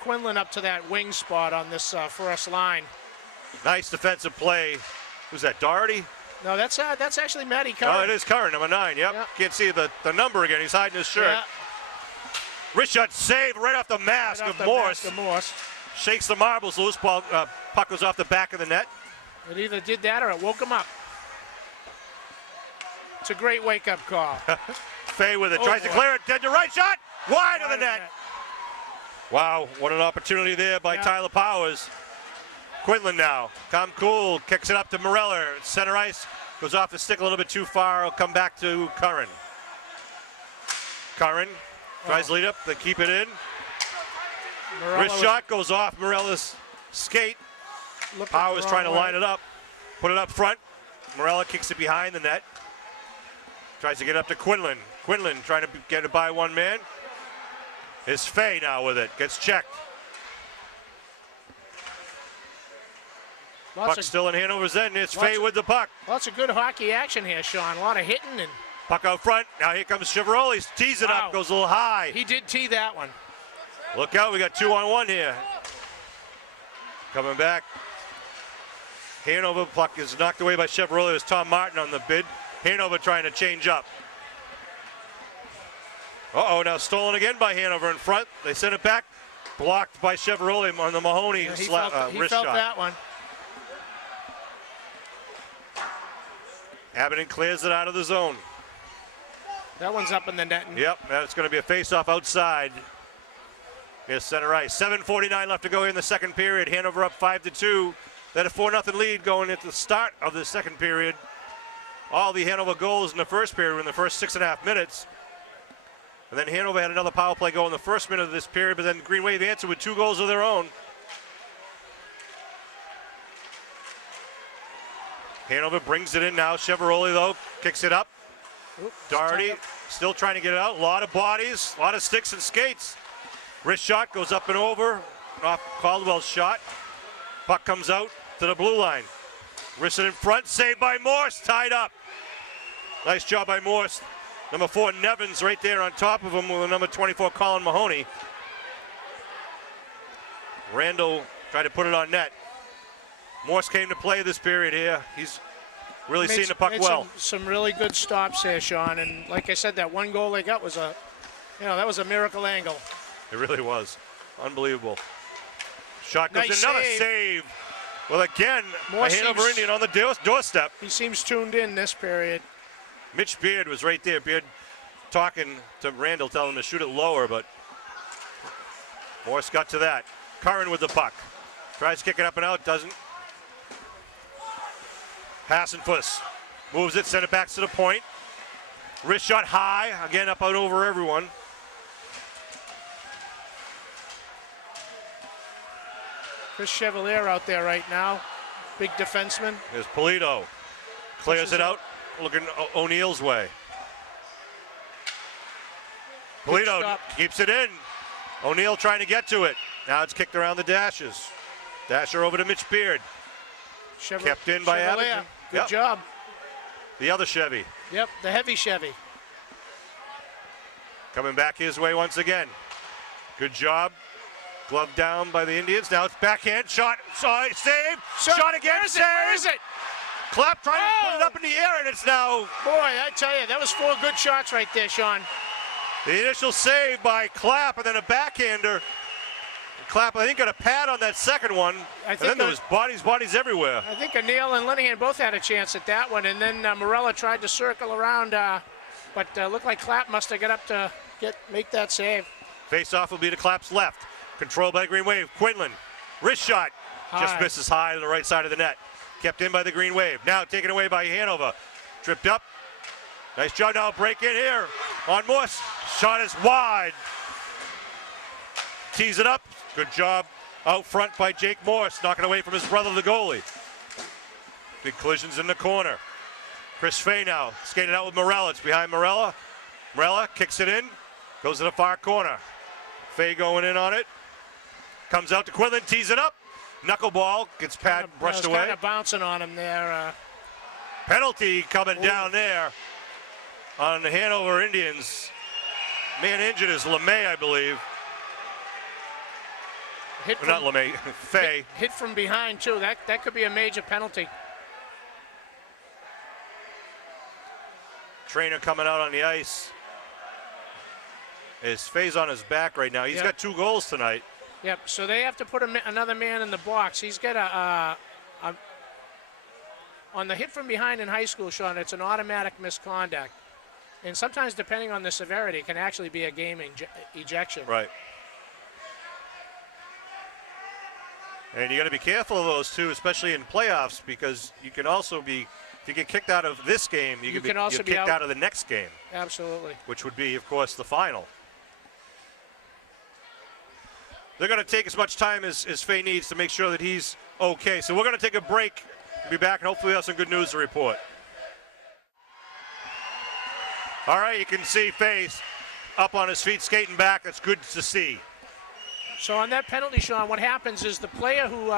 Quinlan up to that wing spot on this first line. Nice defensive play. Who's that, Doherty? No, that's actually Matty Curran. Oh, it is Curran, number 9. Yep. Can't see the number again. He's hiding his shirt. Yeah. Wrist shot saved right off the mask of Morse. Shakes the marbles loose. Puck goes off the back of the net. It either did that or it woke him up. It's a great wake-up call. Fay with it. Tries to clear it. Dead to right shot. Wide of the net. Wow, what an opportunity there by Tyler Powers. Quinlan now. Come cool. Kicks it up to Morella. Center ice. Goes off the stick a little bit too far. It'll come back to Curran. Curran tries to lead up. They keep it in. Wrist shot goes off Morella's skate. Powers trying to line it up. Put it up front. Morella kicks it behind the net. Tries to get up to Quinlan. Quinlan trying to get it by one man. Is Fay now with it. Gets checked. Puck still in Hanover's end. It's Fay with the puck. Lots of good hockey action here, Sean. A lot of hitting and. Puck out front. Now here comes Chevrolet. Tees it up. Goes a little high. He did tee that one. Look out. We got 2-on-1 here. Coming back. Hanover puck is knocked away by Chevrolet. It was Tom Martin on the bid. Hanover trying to change up. Uh-oh, now stolen again by Hanover in front. They send it back. Blocked by Chevrolet on the Mahoney he wrist felt shot. That one. Abington clears it out of the zone. That one's up in the net. Yep, that's going to be a face-off outside. Here's center ice. 7:49 left to go in the second period. Hanover up 5-2. Then a 4-0 lead going at the start of the second period. All the Hanover goals in the first period were in the first 6.5 minutes. And then Hanover had another power play go in the first minute of this period, but then Green Wave answered with 2 goals of their own. Hanover brings it in now. Chevrolet, though, kicks it up. Doherty still trying to get it out. A lot of bodies, a lot of sticks and skates. Wrist shot goes up and over. Off Caldwell's shot. Puck comes out to the blue line. Wristed in front, saved by Morse, tied up. Nice job by Morse. Number 4, Nevins, right there on top of him with the number 24, Colin Mahoney. Randall tried to put it on net. Morse came to play this period here. He's really seen the puck well. Some really good stops here, Sean. And like I said, that one goal they got was that was a miracle angle. It really was. Unbelievable. Shot goes Nice in, another save. save. Well, again, a Hanover Indian on the doorstep. He seems tuned in this period. Mitch Beard was right there. Beard talking to Randall, telling him to shoot it lower, but Morse got to that. Curran with the puck. Tries to kick it up and out, doesn't. Hassenfuss moves it, send it back to the point. Wrist shot high, again up out over everyone. Chris Chevalier out there right now, big defenseman. There's Polito, clears it out, looking O'Neill's way. Polito keeps it in. O'Neill trying to get to it. Now it's kicked around the dashes. Dasher over to Mitch Beard. Kept in by Abington. Good job. The other Chevy. Yep, the heavy Chevy. Coming back his way once again. Good job. Glove down by the Indians. Now it's backhand shot. Save. Shot again. Where is it? Clapp trying to put it up in the air, and it's now. Boy, I tell you, that was 4 good shots right there, Sean. The initial save by Clapp, and then a backhander. Clapp, I think, got a pad on that second one. And then there was bodies everywhere. I think O'Neill and Linehan both had a chance at that one, and then Morella tried to circle around, but looked like Clapp must have got up to make that save. Face-off will be to Clapp's left. Controlled by Green Wave. Quinlan, wrist shot. Just misses high to the right side of the net. Kept in by the Green Wave. Now taken away by Hanover. Tripped up. Nice job now. Break in here on Morse. Shot is wide. Tees it up. Good job out front by Jake Morse. Knocking away from his brother, the goalie. Big collisions in the corner. Chris Fay now skating out with Morella. It's behind Morella. Morella kicks it in. Goes to the far corner. Fay going in on it. Comes out to Quinlan, tees it up. Knuckleball gets brushed away. Kind of bouncing on him there. Penalty coming down there on the Hanover Indians. Man injured is LeMay, I believe. Not LeMay, Fay. Hit from behind, too. That could be a major penalty. Trainer coming out on the ice. His Fay's on his back right now. He's got 2 goals tonight. Yep, so they have to put another man in the box. He's got on the hit from behind in high school, Sean, it's an automatic misconduct. And sometimes, depending on the severity, it can actually be a game ejection. Right. And you got to be careful of those, too, especially in playoffs, because you can also be, if you get kicked out of this game, you can also be kicked out of the next game. Absolutely. Which would be, of course, the final. They're going to take as much time as Fay needs to make sure that he's okay. So we're going to take a break. We'll be back, and hopefully have some good news to report. All right, you can see Fay up on his feet, skating back. That's good to see. So on that penalty, Sean, what happens is the player who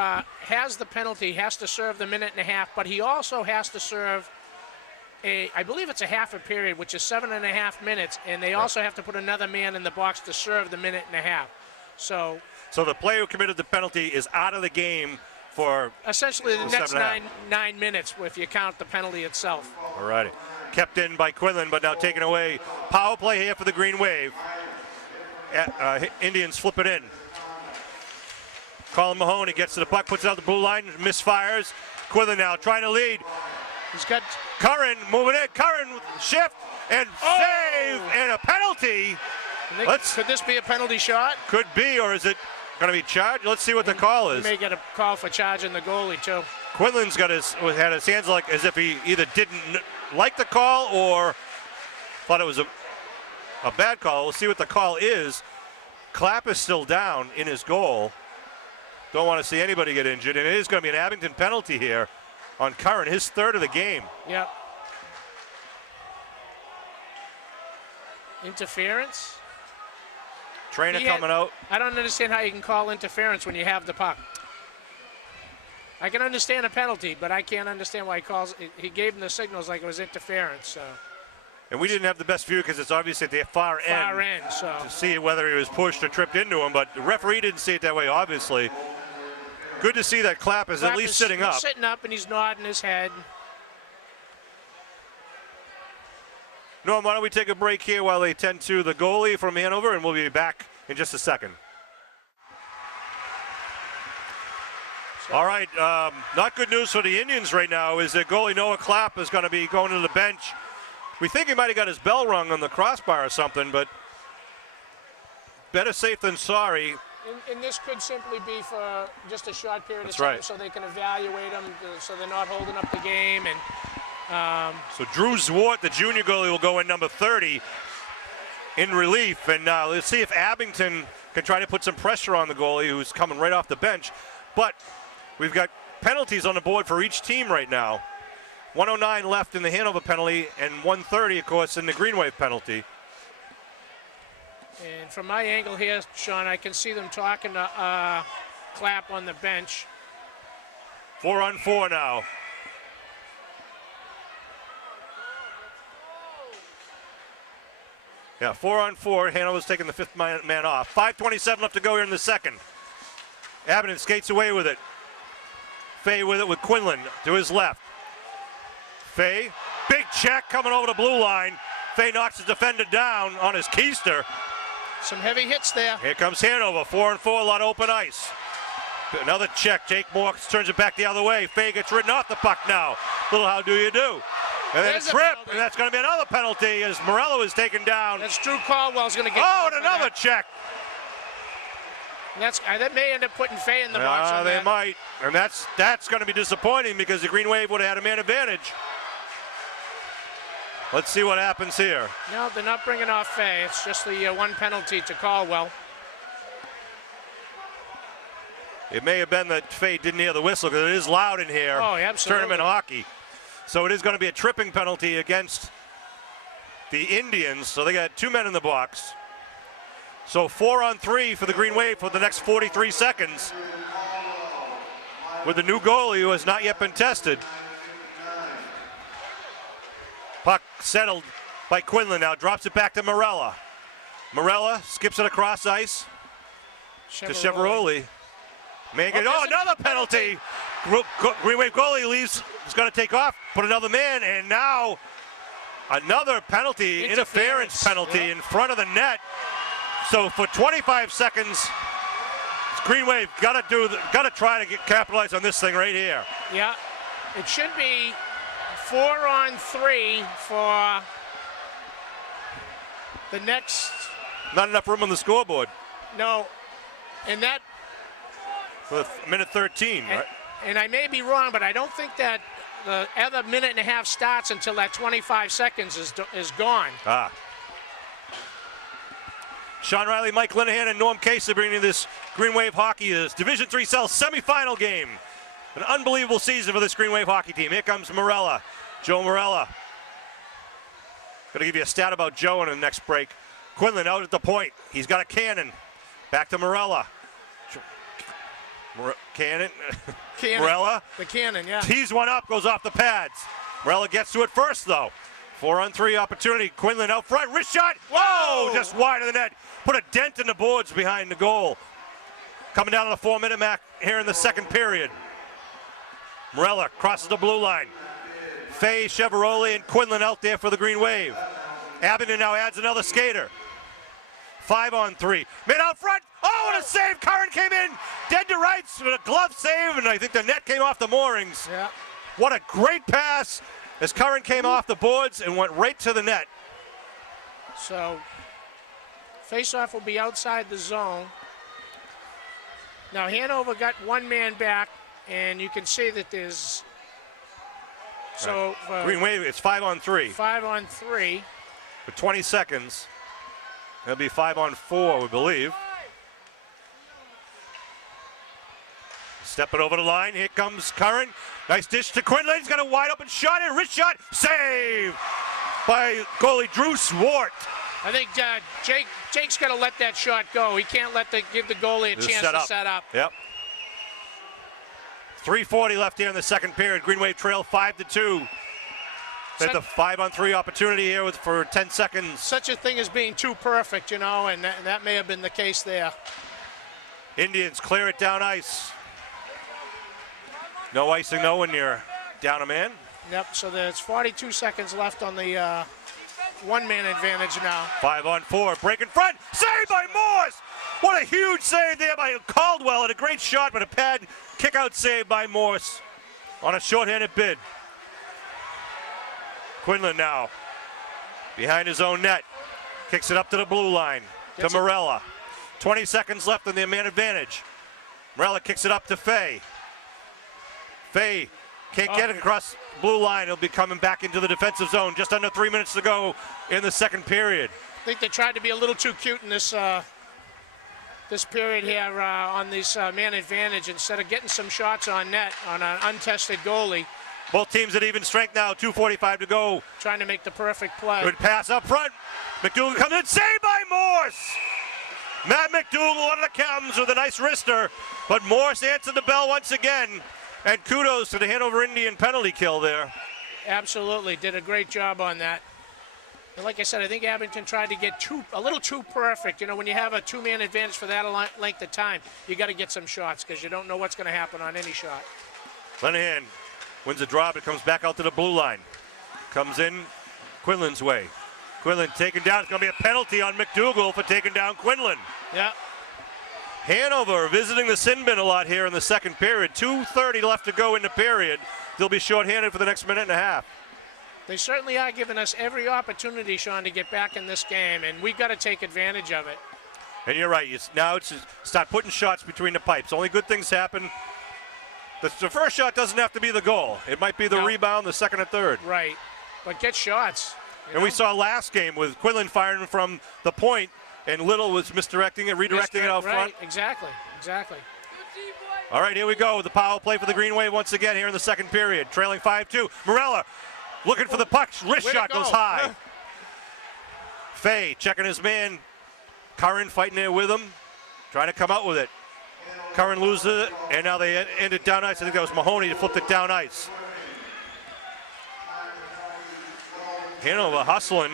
has the penalty has to serve the minute and a half, but he also has to serve I believe it's a half a period, which is 7.5 minutes, and they also have to put another man in the box to serve the minute and a half. So the player who committed the penalty is out of the game for essentially the next nine minutes if you count the penalty itself. All righty. Kept in by Quinlan, but now taken away. Power play here for the Green Wave. Indians flip it in. Colin Mahoney gets to the puck, puts it out the blue line, misfires. Quinlan now trying to lead. He's got Curran moving in. Curran shift and save and a penalty. Could this be a penalty shot? Could be, or is it going to be charged? Let's see what the call is. He may get a call for charging the goalie too. Quinlan's had his hands like as if he either didn't like the call or thought it was a bad call. We'll see what the call is. Clapp is still down in his goal. Don't want to see anybody get injured, and it is going to be an Abington penalty here on Curran, his third of the game. Yep. Interference. Trainer coming out. I don't understand how you can call interference when you have the puck. I can understand a penalty, but I can't understand why he calls. He gave him the signals like it was interference. So. And we didn't have the best view because it's obviously at the far end. So. To see whether he was pushed or tripped into him, but the referee didn't see it that way, obviously. Good to see that Clapp is at least sitting up. He's sitting up and he's nodding his head. Norm, why don't we take a break here while they tend to the goalie from Hanover, and we'll be back in just a second. All right, not good news for the Indians right now is that goalie Noah Clapp is going to be going to the bench. We think he might have got his bell rung on the crossbar or something, but better safe than sorry. And this could simply be for just a short period of time, so they can evaluate them, so they're not holding up the game. And so Drew Zwart, the junior goalie, will go in number 30 in relief. And let's see if Abington can try to put some pressure on the goalie who's coming right off the bench. But we've got penalties on the board for each team right now. 109 left in the Hanover penalty and 130, of course, in the Green Wave penalty. And from my angle here, Sean, I can see them talking to Clapp on the bench. 4-on-4 now. Yeah, 4-on-4. Hanover's taking the fifth man off. 5:27 left to go here in the second. Abington skates away with it. Fay with it with Quinlan to his left. Fay, big check coming over the blue line. Fay knocks his defender down on his keister. Some heavy hits there. Here comes Hanover, 4-on-4, a lot of open ice. Another check, Jake Moore turns it back the other way. Fay gets ridden off the puck now. Little how do you do? And then a trip, and that's going to be another penalty as Morello is taken down. That's Drew Caldwell's going to get. Oh, and another check. And that may end up putting Fay in the box. They might, and that's going to be disappointing because the Green Wave would have had a man advantage. Let's see what happens here. No, they're not bringing off Fay. It's just the one penalty to Caldwell. It may have been that Fay didn't hear the whistle because it is loud in here. Oh, absolutely. Tournament hockey. So it is going to be a tripping penalty against the Indians. So they got 2 men in the box. So 4-on-3 for the Green Wave for the next 43 seconds. With the new goalie who has not yet been tested. Puck settled by Quinlan now, drops it back to Morella. Morella skips it across ice to Chevrolet. Another penalty. Green Wave goalie leaves, is going to take off, put another man, and now another penalty, interference penalty in front of the net. So for 25 seconds, Green Wave got to try to capitalize on this thing right here. Yeah, it should be 4-on-3 for the next. Not enough room on the scoreboard. No, and that. For minute 13, right? And I may be wrong, but I don't think that the other minute and a half starts until that 25 seconds is gone. Sean Riley, Mike Linehan, and Norm Casey bringing this Green Wave Hockey Division III South semifinal game. An unbelievable season for this Green Wave hockey team. Here comes Morella, Joe Morella. Going to give you a stat about Joe in the next break. Quinlan out at the point. He's got a cannon. Back to Morella. Cannon. Morella. The cannon, yeah. Tees one up, goes off the pads. Morella gets to it first, though. 4-on-3 opportunity. Quinlan out front. Wrist shot. Whoa! Just wide of the net. Put a dent in the boards behind the goal. Coming down to the 4-minute mark here in the second period. Morella crosses the blue line. Fay, Cheveroli, and Quinlan out there for the Green Wave. Abington now adds another skater. 5-on-3. Man out front. Oh, what a save. Curran came in. Dead to rights with a glove save, and I think the net came off the moorings. Yeah. What a great pass as Curran came off the boards and went right to the net. So, face-off will be outside the zone. Now, Hanover got one man back, and you can see that there's... So, Green Wave, it's 5-on-3. 5-on-3. For 20 seconds. It'll be 5-on-4, we believe. Step it over the line. Here comes Curran. Nice dish to Quinlan. He's got a wide open shot and wrist shot. Save by goalie Drew Swart. I think Jake's got to let that shot go. He can't give the goalie a chance to set up. Yep. 3:40 left here in the second period. Green Wave trail 5-2. At the 5-on-3 opportunity here for 10 seconds. Such a thing as being too perfect, and that may have been the case there. Indians clear it down ice. No icing, no, when you're down a man. Yep, so there's 42 seconds left on the one-man advantage now. 5-on-4, break in front, saved by Morse! What a huge save there by Caldwell, and a great shot, but a pad kick-out save by Morse on a shorthanded bid. Quinlan now, behind his own net, kicks it up to the blue line, to Morella. 20 seconds left on the man advantage. Morella kicks it up to Fay. Fay can't get it across blue line. He'll be coming back into the defensive zone. Just under 3 minutes to go in the second period. I think they tried to be a little too cute in this this period here on this man advantage instead of getting some shots on net on an untested goalie. Both teams at even strength now. 2:45 to go. Trying to make the perfect play. Good pass up front. McDougal comes in. Saved by Morse. Matt McDougal on the comes with a nice wrister. But Morse answered the bell once again. And kudos to the Hanover Indian penalty kill there. Absolutely. Did a great job on that. And like I said, I think Abington tried to get a little too perfect. You know, when you have a two-man advantage for that length of time, you got to get some shots because you don't know what's going to happen on any shot. Lenahan wins the draw, but comes back out to the blue line. Comes in Quinlan's way. Quinlan taken down. It's going to be a penalty on McDougal for taking down Quinlan. Yeah. Hanover visiting the sin bin a lot here in the second period. 2:30 left to go in the period. They'll be shorthanded for the next minute and a half. They certainly are giving us every opportunity, Sean, to get back in this game, and we've got to take advantage of it. And you're right. Now it's just start putting shots between the pipes. Only good things happen. The first shot doesn't have to be the goal. It might be the rebound, the second or third. Right. But get shots. And we saw last game with Quinlan firing from the point, and Little was misdirecting it, redirecting it out front. Right, exactly. All right, here we go. The power play for the Green Wave once again here in the second period. Trailing 5-2. Morella looking for the puck. Wrist shot goes high. Fay checking his man. Curran fighting there with him. Trying to come out with it. Curran loses it, and now they end it down ice. I think that was Mahoney that flipped it down ice. Hanover hustling.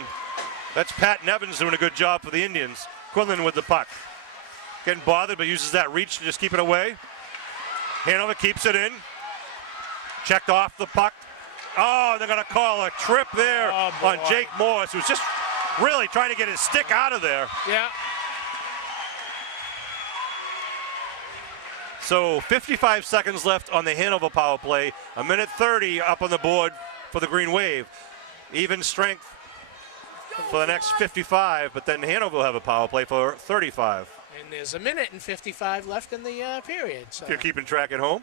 That's Pat Nevins doing a good job for the Indians. Quinlan with the puck. Getting bothered, but uses that reach to just keep it away. Hanover keeps it in. Checked off the puck. Oh, they're going to call a trip there on Jake Morse, who's just really trying to get his stick out of there. Yeah. So 55 seconds left on the Hanover power play. 1:30 up on the board for the Green Wave. Even strength for the next 55, but then Hanover will have a power play for 35. And there's 1:55 left in the period. So. If you're keeping track at home.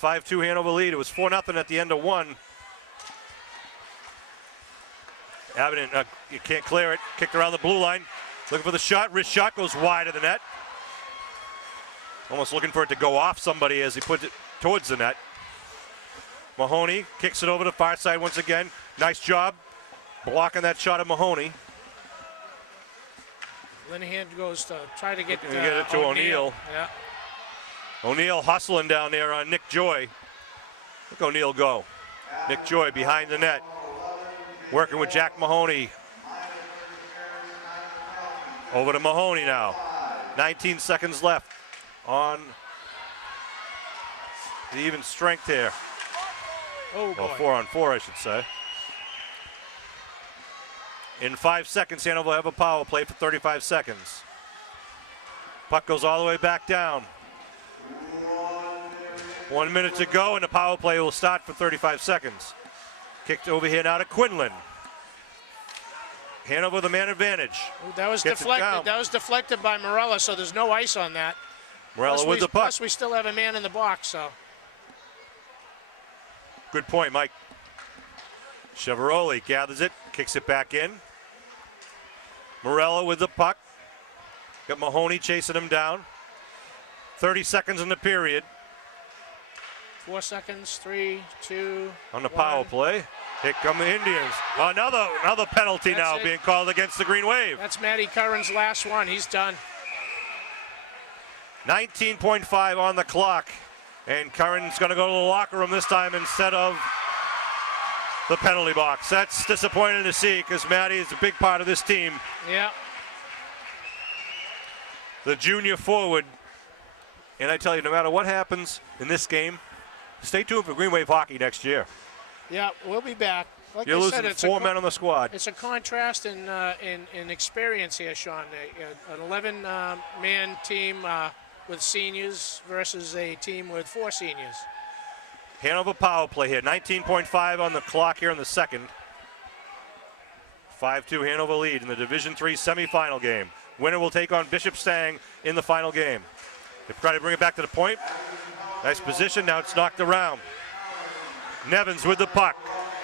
5-2 Hanover lead. It was 4-0 at the end of one. Abington, you can't clear it. Kicked around the blue line. Looking for the shot. Wrist shot goes wide of the net. Almost looking for it to go off somebody as he puts it towards the net. Mahoney kicks it over to the far side once again. Nice job blocking that shot of Mahoney. Linehan goes to try to get it to O'Neal. Yeah. O'Neal hustling down there on Nick Joy. Look O'Neal go. Nick Joy behind the net. Working with Jack Mahoney. Over to Mahoney now. 19 seconds left on the even strength here. Oh, boy. Well, 4-on-4, I should say. In 5 seconds, Hanover will have a power play for 35 seconds. Puck goes all the way back down. 1 minute to go, and the power play will start for 35 seconds. Kicked over here now to Quinlan. Hanover the man advantage. Ooh, that was Gets deflected. That was deflected by Morella, so there's no ice on that. Morella with the puck. Plus, we still have a man in the box, so. Good point, Mike. Cheveroli gathers it, kicks it back in. Morella with the puck. Got Mahoney chasing him down. 30 seconds in the period. 4 seconds, 3, 2, on the 1. power play. Here come the Indians. Another penalty That's now it. being called against the Green Wave. That's Matty Curran's last one. He's done. 19.5 on the clock. And Curran's going to go to the locker room this time instead of the penalty box. That's disappointing to see because Matty is a big part of this team. Yeah. The junior forward. And I tell you, no matter what happens in this game, stay tuned for Green Wave hockey next year. Yeah, we'll be back. Like You're I losing said, it's 4 men on the squad. It's a contrast in experience here, Sean. An 11-man team with seniors versus a team with 4 seniors. Hanover power play here. 19.5 on the clock here in the second. 5-2 Hanover lead in the Division III semifinal game. Winner will take on Bishop Stang in the final game. They try to bring it back to the point. Nice position. Now it's knocked around. Nevins with the puck.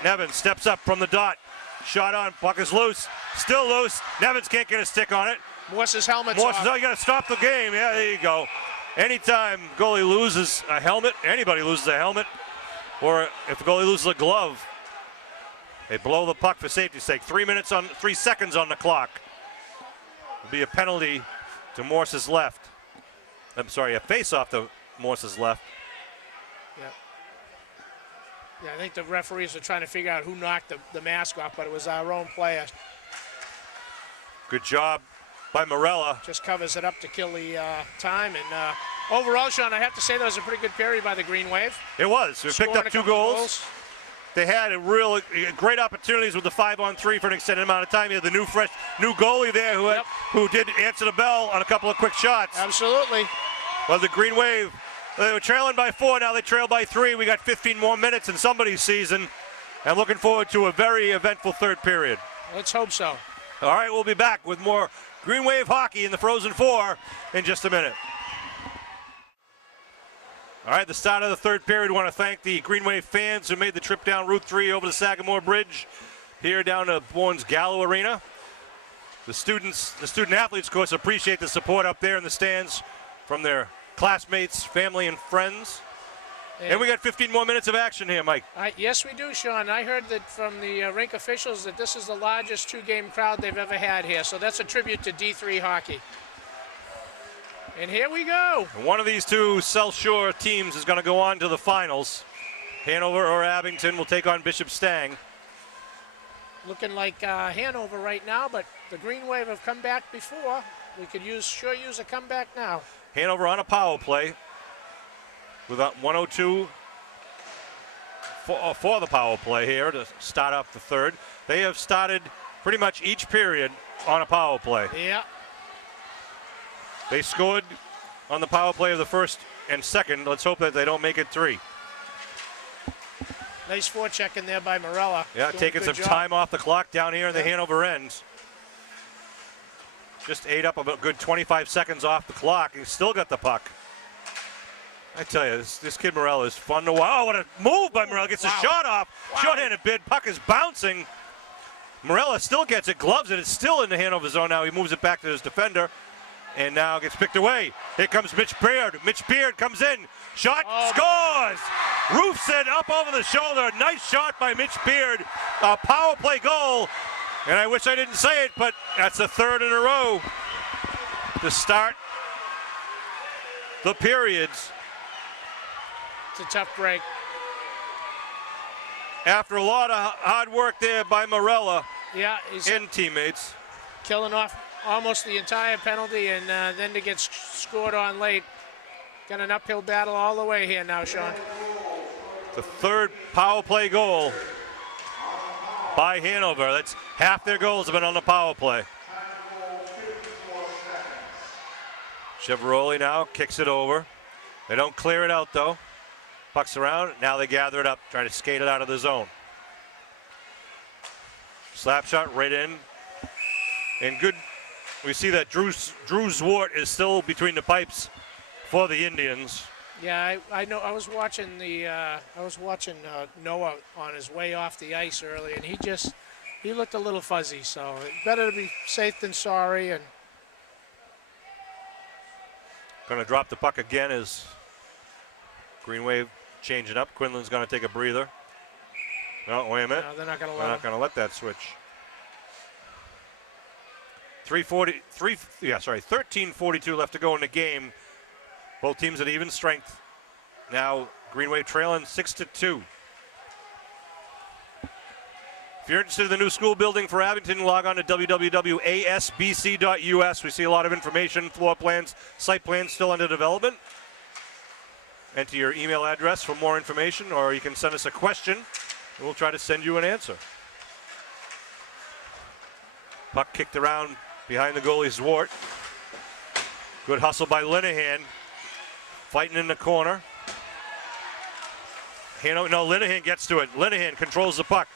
Nevins steps up from the dot. Shot on. Puck is loose. Still loose. Nevins can't get a stick on it. Morse's helmet's Morse, off. you got to stop the game. Yeah, there you go. Anytime goalie loses a helmet, anybody loses a helmet, or if the goalie loses a glove, they blow the puck for safety's sake. 3 seconds on the clock. It'll be a penalty to Morse's left. I'm sorry, a face-off to Morse's left. Yeah, I think the referees are trying to figure out who knocked the mask off, but it was our own player. Good job by Morella. Just covers it up to kill the time. And overall, Sean, I have to say that was a pretty good period by the Green Wave. It was. We picked up 2 goals. They had great opportunities with the 5-on-3 for an extended amount of time. You had the new goalie there who did answer the bell on a couple of quick shots. Absolutely. Well, the Green Wave, they were trailing by 4. Now they trail by 3. We got 15 more minutes in somebody's season. I'm looking forward to a very eventful third period. Let's hope so. All right, we'll be back with more Green Wave hockey in the Frozen Four in just a minute. All right, the start of the third period. We want to thank the Green Wave fans who made the trip down Route 3 over the Sagamore Bridge here down to Bourne's Gallo Arena. The student athletes, of course, appreciate the support up there in the stands from their classmates, family, and friends. And we got 15 more minutes of action here, Mike. Yes, we do, Sean. I heard that from the rink officials that this is the largest 2-game crowd they've ever had here. So that's a tribute to D3 hockey. And here we go. One of these 2 South Shore teams is going to go on to the finals. Hanover or Abington will take on Bishop Stang. Looking like Hanover right now, but the Green Wave have come back before. We could sure use a comeback now. Hanover on a power play with 102 for the power play here to start off the third. They have started pretty much each period on a power play. Yeah. They scored on the power play of the first and second. Let's hope that they don't make it 3. Nice forecheck in there by Morella. Yeah, taking some time off the clock down here in the Hanover ends. Just ate up a good 25 seconds off the clock. He's still got the puck. I tell you, this kid Morella is fun to watch. Oh, what a move by Morella. Gets a shot off. Wow. Short-handed bid. Puck is bouncing. Morella still gets it, gloves it. It's still in the Hanover zone now. He moves it back to his defender. And now gets picked away. Here comes Mitch Beard. Mitch Beard comes in. Shot, scores! Roofs it up over the shoulder. Nice shot by Mitch Beard. A power play goal. And I wish I didn't say it, but that's the 3rd in a row to start the periods. It's a tough break. After a lot of hard work there by Morella Yeah, he's and teammates. killing off almost the entire penalty, and then to get scored on late. Got an uphill battle all the way here now, Sean. The third power play goal by Hanover. That's half their goals have been on the power play. Cheveroli now kicks it over. They don't clear it out though. Puck's around. Now they gather it up, trying to skate it out of the zone. Slap shot right in. And good. We see that Drew Zwart is still between the pipes for the Indians. Yeah, I know. I was watching Noah on his way off the ice earlier, and he looked a little fuzzy. So better to be safe than sorry. And going to drop the puck again as Green Wave changing up. Quinlan's going to take a breather. No, wait a minute. no, they're not going to They're let not going to let that switch. 13:42 left to go in the game. Both teams at even strength. Now Green Wave trailing 6-2. If you're interested in the new school building for Abington, log on to www.asbc.us. We see a lot of information, floor plans, site plans still under development. Enter your email address for more information, or you can send us a question, and we'll try to send you an answer. Puck kicked around behind the goalie, Zwart. Good hustle by Linehan. Fighting in the corner. Linehan gets to it. Linehan controls the puck.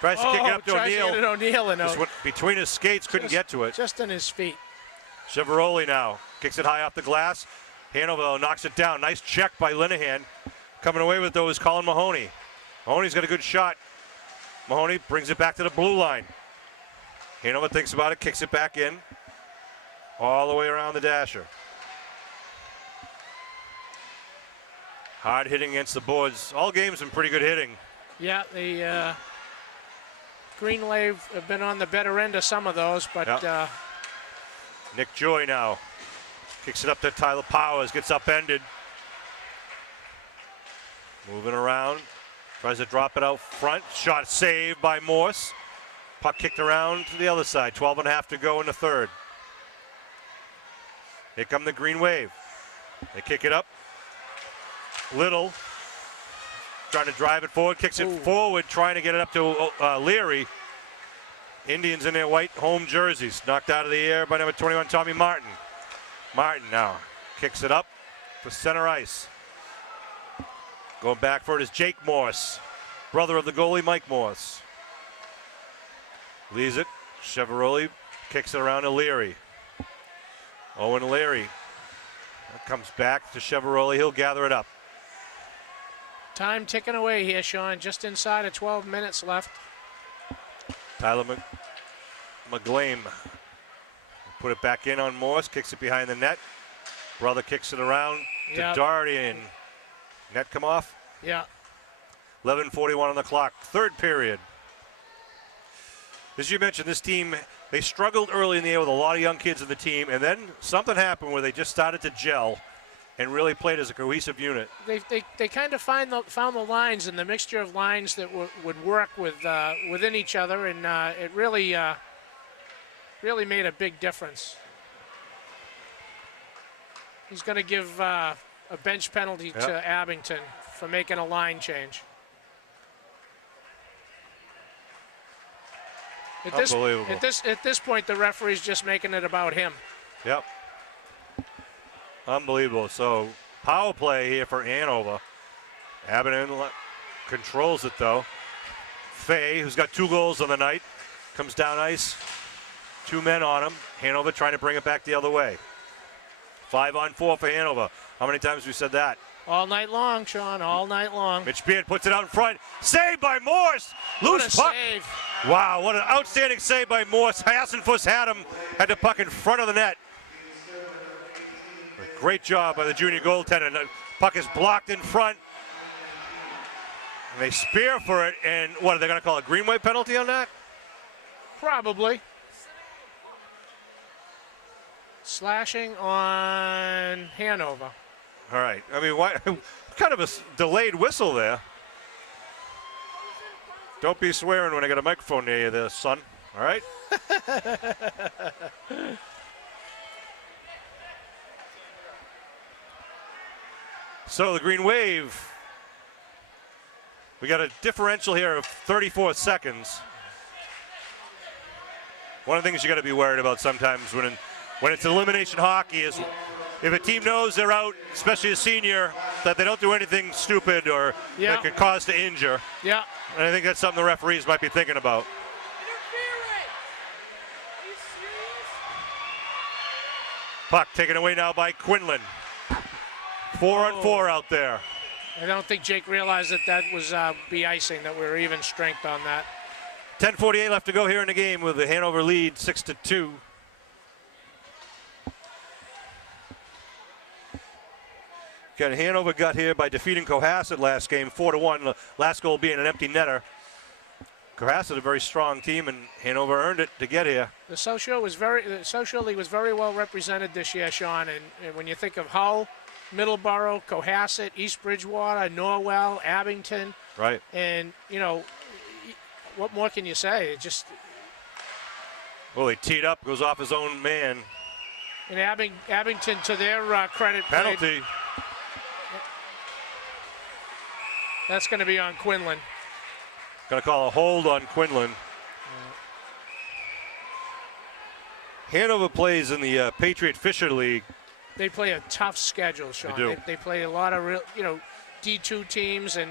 Tries to kick it up to O'Neill. To get it O'Neill and Just went between his skates, couldn't get to it. Just in his feet. Cheveroli now kicks it high off the glass. Hanover knocks it down. Nice check by Linehan. Coming away with it, though, is Colin Mahoney. Mahoney's got a good shot. Mahoney brings it back to the blue line. Hanover thinks about it, kicks it back in. All the way around the dasher. Hard hitting against the boards. All games been pretty good hitting. Yeah, the Green Wave have been on the better end of some of those, but Nick Joy now kicks it up to Tyler Powers, gets upended. Moving around, tries to drop it out front. Shot saved by Morse. Puck kicked around to the other side. 12.5 to go in the third. Here come the Green Wave. They kick it up. Little trying to drive it forward, kicks it forward, trying to get it up to Leary. Indians in their white home jerseys, knocked out of the air by number 21, Tommy Martin. Martin now kicks it up to center ice. Going back for it is Jake Morse, brother of the goalie, Mike Morse. Leaves it. Cheveroli kicks it around to Leary. Owen Leary comes back to Cheveroli. He'll gather it up. time ticking away here, Sean. Just inside of 12 minutes left. Tyler McGlame put it back in on Morse, kicks it behind the net. Brother kicks it around to Doherty, and net come off. Yeah. 11:41 on the clock. Third period. As you mentioned, this team, they struggled early in the year with a lot of young kids in the team, and then something happened where they just started to gel and really played as a cohesive unit. They kind of found the lines and the mixture of lines that would work within each other, and it really made a big difference. He's going to give a bench penalty to Abington for making a line change. Unbelievable. At this point, the referee's just making it about him. Yep. Unbelievable. So power play here for Hanover. Abington controls it though. Fay, who's got 2 goals on the night, comes down ice. 2 men on him. Hanover trying to bring it back the other way. 5-on-4 for Hanover. How many times have we said that? All night long, Sean, all night long. Mitch Beard puts it out in front. Saved by Morse. Loose puck. Save. Wow, what an outstanding save by Morse. Hassenfuss had the puck in front of the net. Great job by the junior goaltender. The puck is blocked in front. And they spear for it, and what, are they going to call a Greenway penalty on that? Probably. Slashing on Hanover. All right. I mean, why? Kind of a delayed whistle there. Don't be swearing when I got a microphone near you there, son. All right? So the Green Wave, we got a differential here of 34 seconds. One of the things you got to be worried about sometimes when it's elimination hockey is if a team knows they're out, especially a senior, that they don't do anything stupid or that could cause to injure. Yeah. And I think that's something the referees might be thinking about. Puck taken away now by Quinlan. 4-on-4 out there. I don't think Jake realized that was be-icing, that we were even strength on that. 10:48 left to go here in the game with the Hanover lead 6-2. Again, Hanover got here by defeating Cohasset last game, 4-1. The last goal being an empty netter. Cohasset, a very strong team, and Hanover earned it to get here. The Social League was very well represented this year, Sean. And when you think of Hull, Middleborough, Cohasset, East Bridgewater, Norwell, Abington, right? And what more can you say? It just he teed up, goes off his own man. And Abington, to their credit, penalty. That's going to be on Quinlan. Going to call a hold on Quinlan. Hanover plays in the Patriot Fisher League. They play a tough schedule, Sean. They do. They play a lot of real, D2 teams, and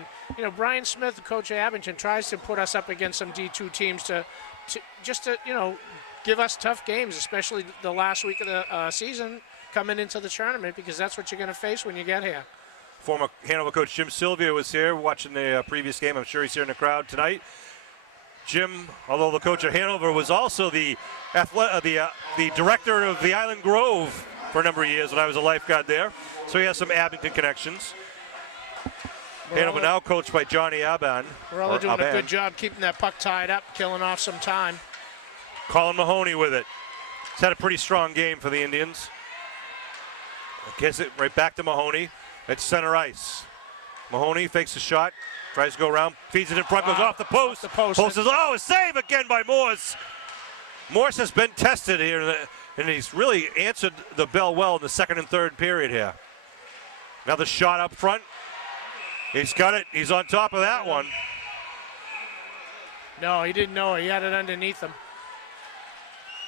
Brian Smith, the coach of Abington, tries to put us up against some D2 teams to give us tough games, especially the last week of the season coming into the tournament, because that's what you're going to face when you get here. Former Hanover coach Jim Sylvia was here watching the previous game. I'm sure he's here in the crowd tonight. Jim, although the coach of Hanover, was also the director of the Island Grove for a number of years when I was a lifeguard there. So he has some Abington connections. Hanover now coached by Johnny Aban. We're doing a good job keeping that puck tied up, killing off some time. Colin Mahoney with it. He's had a pretty strong game for the Indians. Gets it right back to Mahoney at center ice. Mahoney fakes a shot, tries to go around, feeds it in front, goes off the post. Post is, a save again by Morse. Morse has been tested here, and he's really answered the bell well in the second and third period here. Another shot up front. He's got it. He's on top of that one. No, he didn't know. He had it underneath him.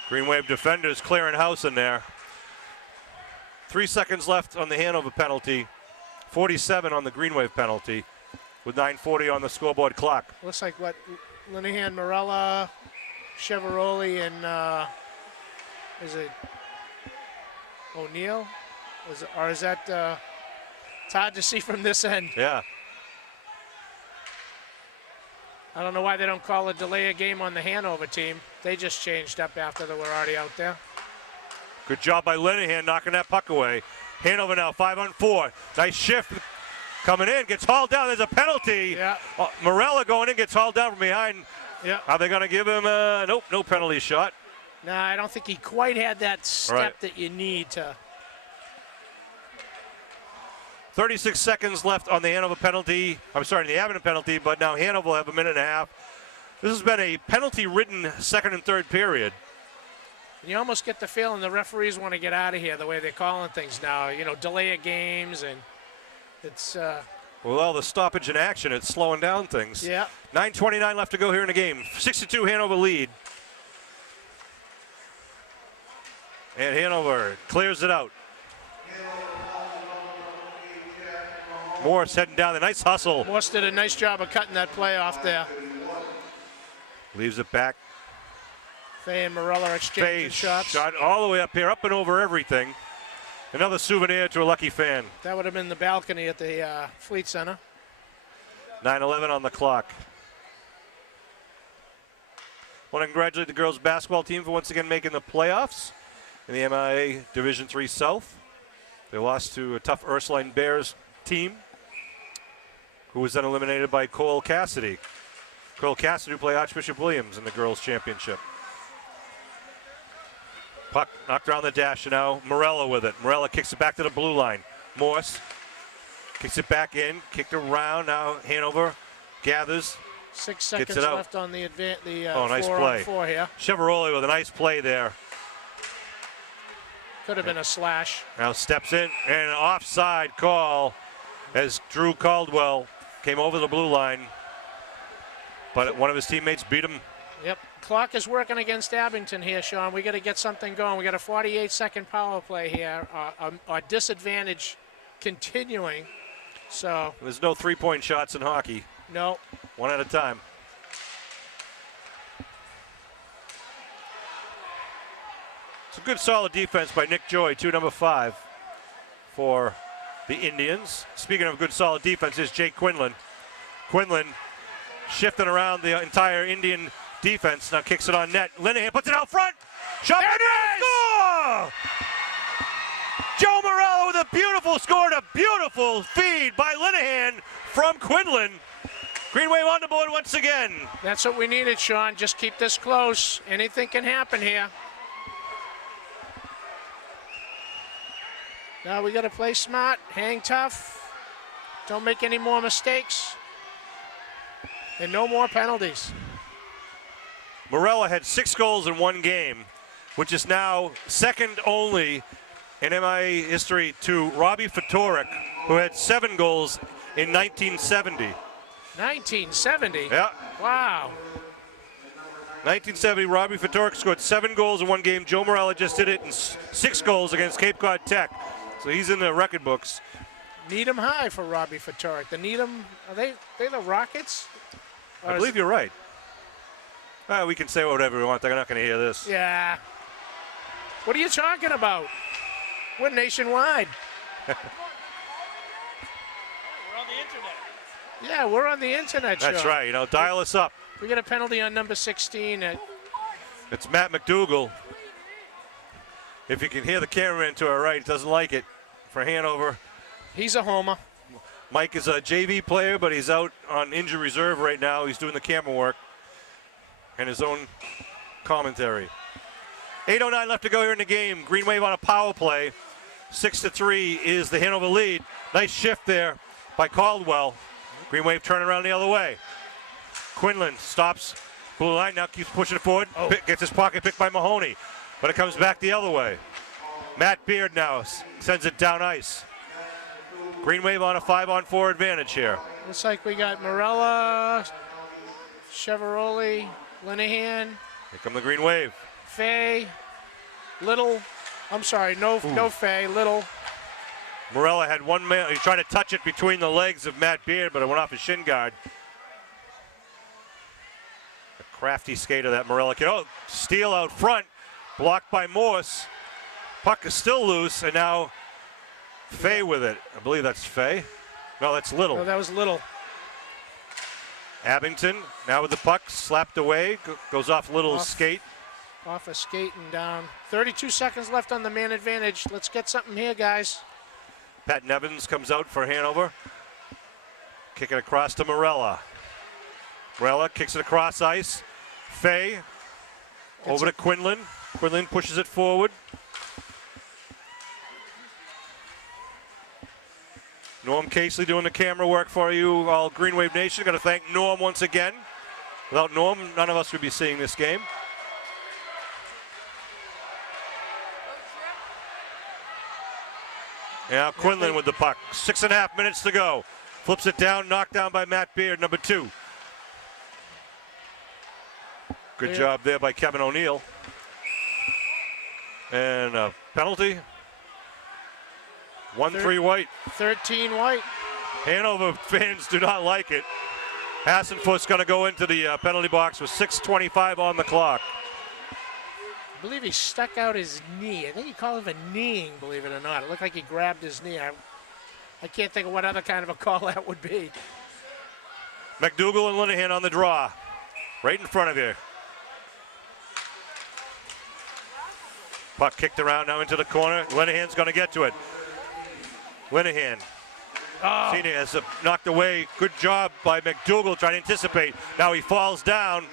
Green Wave defenders clearing house in there. 3 seconds left on the Hanover penalty. 47 on the Green Wave penalty with 9:40 on the scoreboard clock. Looks like what? Linehan, Morella, Cheveroli, and is it O'Neill? Or is that? It's hard to see from this end. Yeah. I don't know why they don't call a delay a game on the Hanover team. They just changed up after they were already out there. Good job by Linehan knocking that puck away. Hanover now 5-on-4. Nice shift coming in. Gets hauled down. There's a penalty. Yeah. Morella going in, gets hauled down from behind. Yeah. Are they going to give him a nope, no penalty shot? No, I don't think he quite had that step that you need to. 36 seconds left on the Hanover penalty. I'm sorry, the Abington penalty, but now Hanover will have a minute and a half. This has been a penalty-ridden second and third period. You almost get the feeling the referees want to get out of here the way they're calling things now. Delay of games, and it's. With all the stoppage in action, it's slowing down things. Yeah. 9:29 left to go here in the game. 6-2 Hanover lead. And Hanover clears it out. Morse heading down the nice hustle. Morse did a nice job of cutting that play off there. Leaves it back. Fay and Morella exchanging shots. Shot all the way up here, up and over everything. Another souvenir to a lucky fan. That would have been the balcony at the Fleet Center. 9:11 on the clock. Want to congratulate the girls basketball team for once again making the playoffs in the MIA Division III South. They lost to a tough Ursuline Bears team, who was then eliminated by Cole Cassidy. Cole Cassidy, who played Archbishop Williams in the girls' championship. Puck knocked around the dash, and now Morella with it. Morella kicks it back to the blue line. Morse kicks it back in, kicked around. Now Hanover gathers. 6 seconds it out. left on the nice 4-on-4 here. Cheveroli with a nice play there. Could have been a slash. Now steps in, and an offside call as Drew Caldwell came over the blue line. But one of his teammates beat him. Yep. Clock is working against Abington here, Sean. We got to get something going. We got a 48-second power play here. Our disadvantage continuing. So there's no three-point shots in hockey. No. One at a time. It's a good solid defense by Nick Joy, number 5 for the Indians. Speaking of good solid defense, is Jake Quinlan. Quinlan shifting around the entire Indian defense. Now kicks it on net. Linehan puts it out front. Shot by net. Score! Joe Morello with a beautiful score and a beautiful feed by Linehan from Quinlan. Green Wave on the board once again. That's what we needed, Sean. Just keep this close. Anything can happen here. Now we got to play smart, hang tough, don't make any more mistakes, and no more penalties. Morella had 6 goals in one game, which is now second only in MIA history to Robbie Fatorik, who had 7 goals in 1970. 1970? Yeah. Wow. 1970, Robbie Fatorik scored 7 goals in one game. Joe Morella just did it in 6 goals against Cape Cod Tech. So he's in the record books. Needham High for Robbie Fatorik. The Needham, are they the Rockets? I believe you're right. We can say whatever we want. They're not going to hear this. Yeah. What are you talking about? We're nationwide. We're on the internet. Yeah, we're on the internet. That's show. right. Dial us up. We got a penalty on number 16. It's Matt McDougall. If you can hear the cameraman to our right, he doesn't like it for Hanover. He's a homer. Mike is a JV player, but he's out on injury reserve right now. He's doing the camera work and his own commentary. 8:09 left to go here in the game. Green Wave on a power play. 6-3 is the Hanover lead. Nice shift there by Caldwell. Green Wave turning around the other way. Quinlan stops blue line, now keeps pushing it forward. Gets his pocket picked by Mahoney, but it comes back the other way. Matt Beard now sends it down ice. Green Wave on a 5-on-4 advantage here. Looks like we got Morella, Cheveroli, Linehan. Here come the Green Wave. Fay, Little. I'm sorry, no Fay, Little. Morella had one man. He tried to touch it between the legs of Matt Beard, but it went off his shin guard. A crafty skater that Morella kid. Oh, steal out front, blocked by Morse. Puck is still loose, and now Fay with it. I believe that's Fay. No, that's Little. No, that was Little. Abington now with the puck slapped away, goes off Little's skate. Off a skate and down. 32 seconds left on the man advantage. Let's get something here, guys. Pat Nevins comes out for Hanover. Kick it across to Morella. Morella kicks it across ice. Fay over to Quinlan. Quinlan pushes it forward. Norm Casely doing the camera work for you, all Green Wave Nation. Got to thank Norm once again. Without Norm, none of us would be seeing this game. Now Quinlan with the puck. 6.5 minutes to go. Flips it down, knocked down by Matt Beard, number 2. Good job there by Kevin O'Neill. And a penalty. 1-3 White. 13 White. Hanover fans do not like it. Hassenfuss going to go into the penalty box with 6:25 on the clock. I believe he stuck out his knee. I think he called it a kneeing, believe it or not. It looked like he grabbed his knee. I can't think of what other kind of a call that would be. McDougall and Linehan on the draw. Right in front of you. Puck kicked around now into the corner. Linehan's going to get to it. Linehan. Cena has knocked away. Good job by McDougall trying to anticipate. Now he falls down.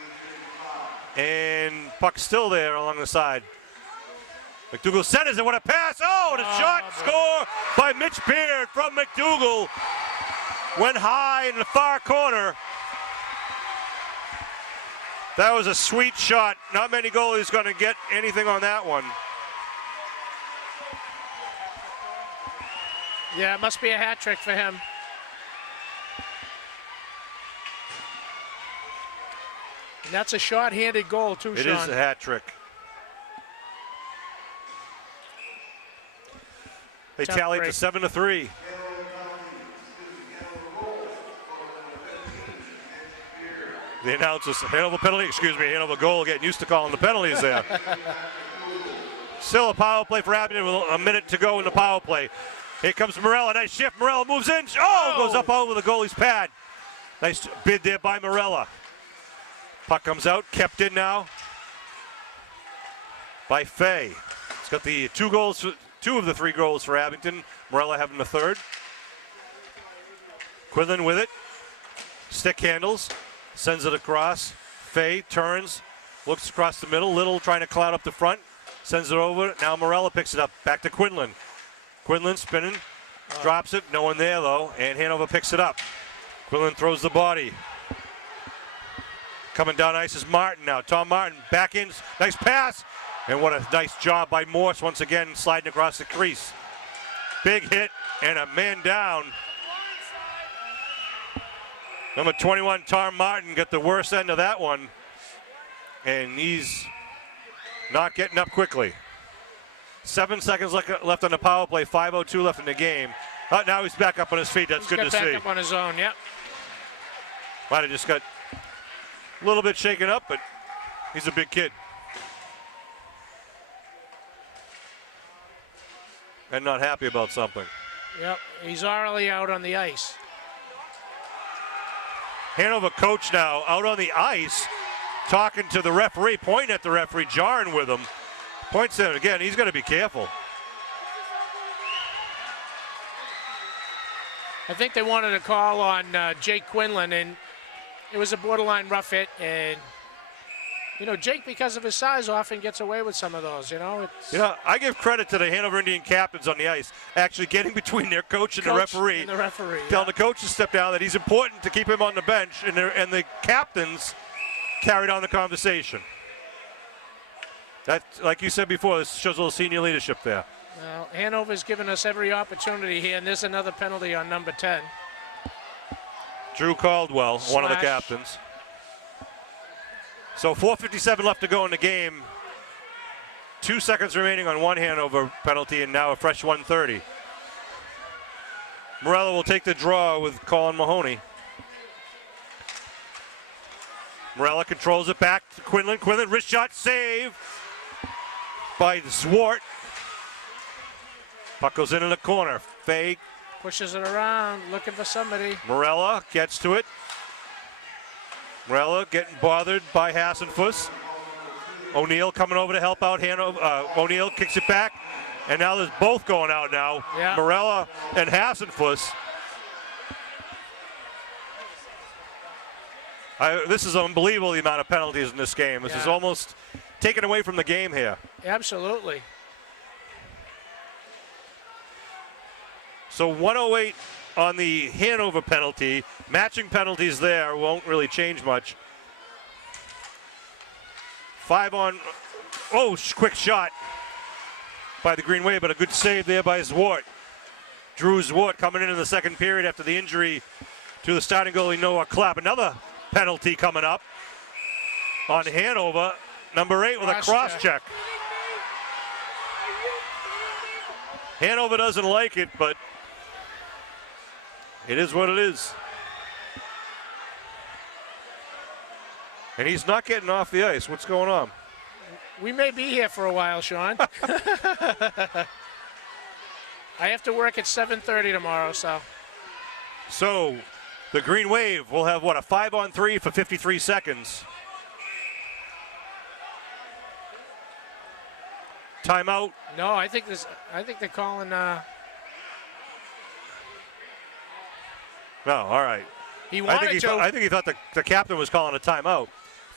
And puck's still there along the side. McDougal centers it. What a pass. Oh, and a shot. Score by Mitch Beard from McDougal. Went high in the far corner. That was a sweet shot. Not many goalies going to get anything on that one. Yeah, it must be a hat trick for him. And that's a short-handed goal, too, Sean. It is a hat trick. They tallied to 7-3. The announcers, Hanover penalty, Hanover goal, getting used to calling the penalties there. Still a power play for Abington with a minute to go in the power play. Here comes Morella, nice shift, Morella moves in, goes up over the goalie's pad. Nice bid there by Morella. Puck comes out, kept in now by Fay. It's got the two of the 3 goals for Abington. Morella having the third. Quinlan with it, stick handles. Sends it across. Fay turns, looks across the middle. Little trying to cloud up the front. Sends it over. Now Morella picks it up. Back to Quinlan. Quinlan spinning. Drops it. No one there, though. And Hanover picks it up. Quinlan throws the body. Coming down ice is Martin now. Tom Martin back in. Nice pass. And what a nice job by Morse once again sliding across the crease. Big hit and a man down. Number 21, Tom Martin, got the worst end of that one. And he's not getting up quickly. 7 seconds left on the power play, 5:02 left in the game. Now he's back up on his feet. That's good to see. Back up on his own, yep. Might have just got a little bit shaken up, but he's a big kid. And not happy about something. Yep, he's already out on the ice. Hanover coach now out on the ice, talking to the referee, pointing at the referee, jarring with him. Points at him again. He's got to be careful. I think they wanted a call on Jake Quinlan, and it was a borderline rough hit. And Jake, because of his size, often gets away with some of those. I give credit to the Hanover Indian captains on the ice, actually getting between their coach and the referee. Telling the coach to step down, that he's important to keep him on the bench, and the captains carried on the conversation. That, like you said before, this shows a little senior leadership there. Well, Hanover's given us every opportunity here, and there's another penalty on number 10. Drew Caldwell, one of the captains. So 4:57 left to go in the game. 2 seconds remaining on one Hanover penalty, and now a fresh 1:30. Morella will take the draw with Colin Mahoney. Morella controls it back to Quinlan. Quinlan, wrist shot, save by Zwart. Puck goes in the corner. Fay pushes it around, looking for somebody. Morella gets to it. Morella getting bothered by Hassenfuss. O'Neill coming over to help out Hanover. O'Neill kicks it back, and now there's both going out now. Yeah. Morella and Hassenfuss. This is unbelievable, the amount of penalties in this game. This is almost taken away from the game here. Absolutely. So 108 on the Hanover penalty. Matching penalties there won't really change much. 5 on, quick shot by the Green Wave, but a good save there by Zwart. Drew Zwart coming in the second period after the injury to the starting goalie Noah Clapp. Another penalty coming up on Hanover. Number 8 with a cross check. Hanover doesn't like it, but it is what it is. And he's not getting off the ice. What's going on? We may be here for a while, Sean. I have to work at 7:30 tomorrow, so. So the Green Wave will have, a 5-on-3 for 53 seconds. Timeout. No, I think they're calling. No, all right. He wanted I think he thought the captain was calling a timeout.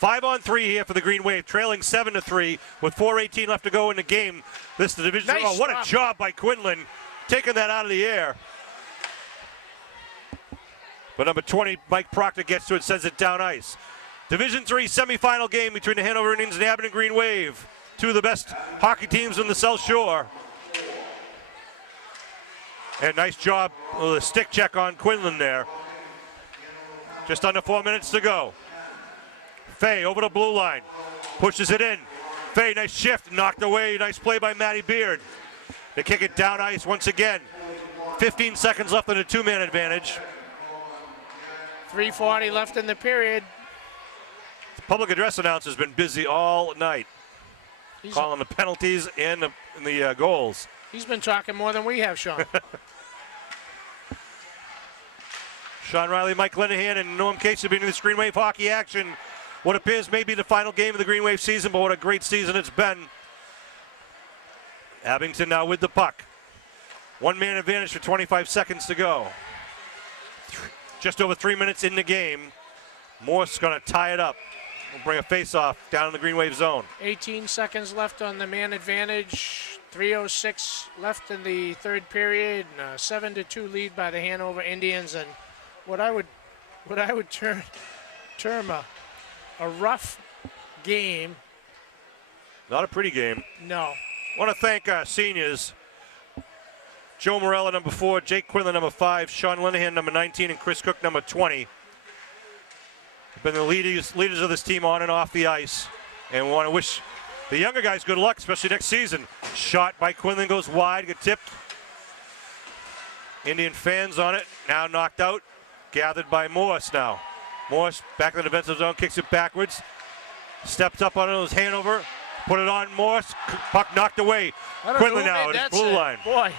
5-on-3 here for the Green Wave, trailing 7-3 with 4:18 left to go in the game. This is the division. Nice what stop. a job by Quinlan, taking that out of the air. But number 20, Mike Proctor, gets to it, sends it down ice. Division III semifinal game between the Hanover Indians and the Abington Green Wave. Two of the best hockey teams on the South Shore. And nice job with a stick check on Quinlan there. Just under 4 minutes to go. Fay over the blue line, pushes it in. Fay, nice shift, knocked away. Nice play by Matty Beard. They kick it down ice once again. 15 seconds left in a two-man advantage. 3:40 left in the period. The public address announcer's been busy all night, calling the penalties and the goals. He's been talking more than we have, Sean. Sean Riley, Mike Linehan, and Norm Case have been in this Green Wave hockey action. What appears may be the final game of the Green Wave season, but what a great season it's been. Abington now with the puck. One-man advantage for 25 seconds to go. Just over 3 minutes in the game. Morse going to tie it up. We'll bring a face-off down in the Green Wave zone. 18 seconds left on the man advantage. 3:06 left in the third period. And a 7-2 lead by the Hanover Indians. And what I would term a rough game. Not a pretty game. No. Want to thank our seniors. Joe Morella, number 4, Jake Quinlan, number 5, Sean Linehan, number 19, and Chris Cook, number 20. Have been the leaders of this team on and off the ice. And we want to wish the younger guys good luck, especially next season. Shot by Quinlan goes wide, get tipped. Indian fans on it, now knocked out. Gathered by Morse now. Morse back in the defensive zone, kicks it backwards. Steps up on it, Hanover. Put it on Morse. Puck knocked away. Quinlan now at his blue line. Boy.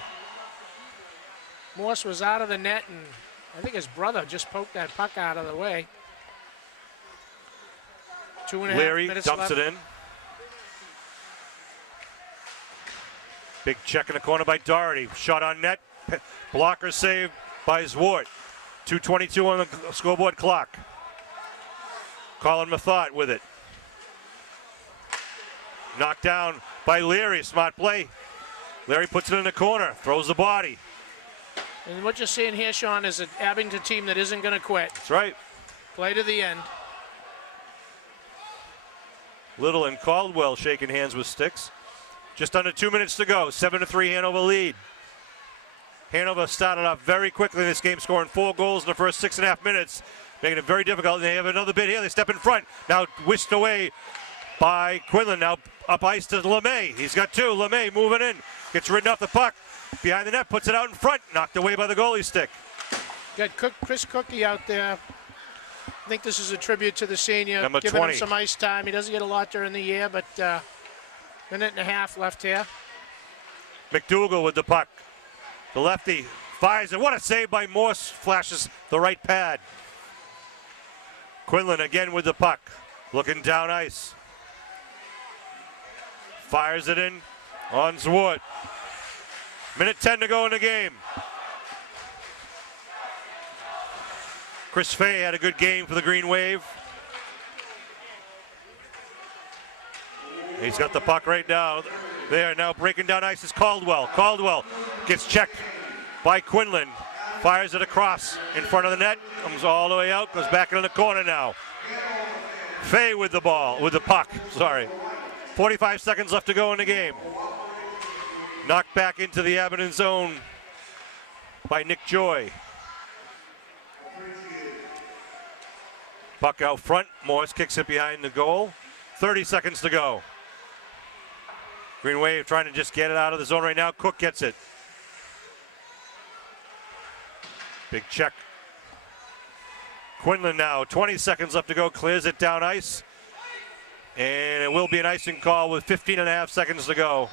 Morse was out of the net, and I think his brother just poked that puck out of the way. 2.5 Leary minutes dumps left. it in. Big check in the corner by Doherty. Shot on net. Blocker saved by Zwart. 2:22 on the scoreboard clock. Colin Mathot with it. Knocked down by Leary. Smart play. Leary puts it in the corner. Throws the body. And what you're seeing here, Sean, is an Abington team that isn't going to quit. That's right. Play to the end. Little and Caldwell shaking hands with sticks. Just under 2 minutes to go. 7-3 Hanover lead. Hanover started off very quickly in this game, scoring 4 goals in the first 6.5 minutes, making it very difficult. And they have another bit here. They step in front. Now whisked away by Quinlan. Now up ice to LeMay. He's got 2. LeMay moving in. Gets ridden off the puck. Behind the net, puts it out in front. Knocked away by the goalie stick. Got Chris Cookie out there. I think this is a tribute to the senior. Number giving 20. him some ice time. He doesn't get a lot during the year, but minute and a half left here. McDougal with the puck. The lefty fires it. What a save by Morse. Flashes the right pad. Quinlan again with the puck. Looking down ice. Fires it in on Zwart. Minute 10 to go in the game. Chris Fay had a good game for the Green Wave. He's got the puck right now. They are now breaking down ice is Caldwell. Caldwell gets checked by Quinlan. Fires it across in front of the net. Comes all the way out. Goes back into the corner now. Fay with the ball, with the puck, sorry. 45 seconds left to go in the game. Knocked back into the Abington zone by Nick Joy. Puck out front. Morse kicks it behind the goal. 30 seconds to go. Green Wave trying to just get it out of the zone right now. Cook gets it. Big check. Quinlan now, 20 seconds left to go. Clears it down ice. And it will be an icing call with 15.5 seconds to go.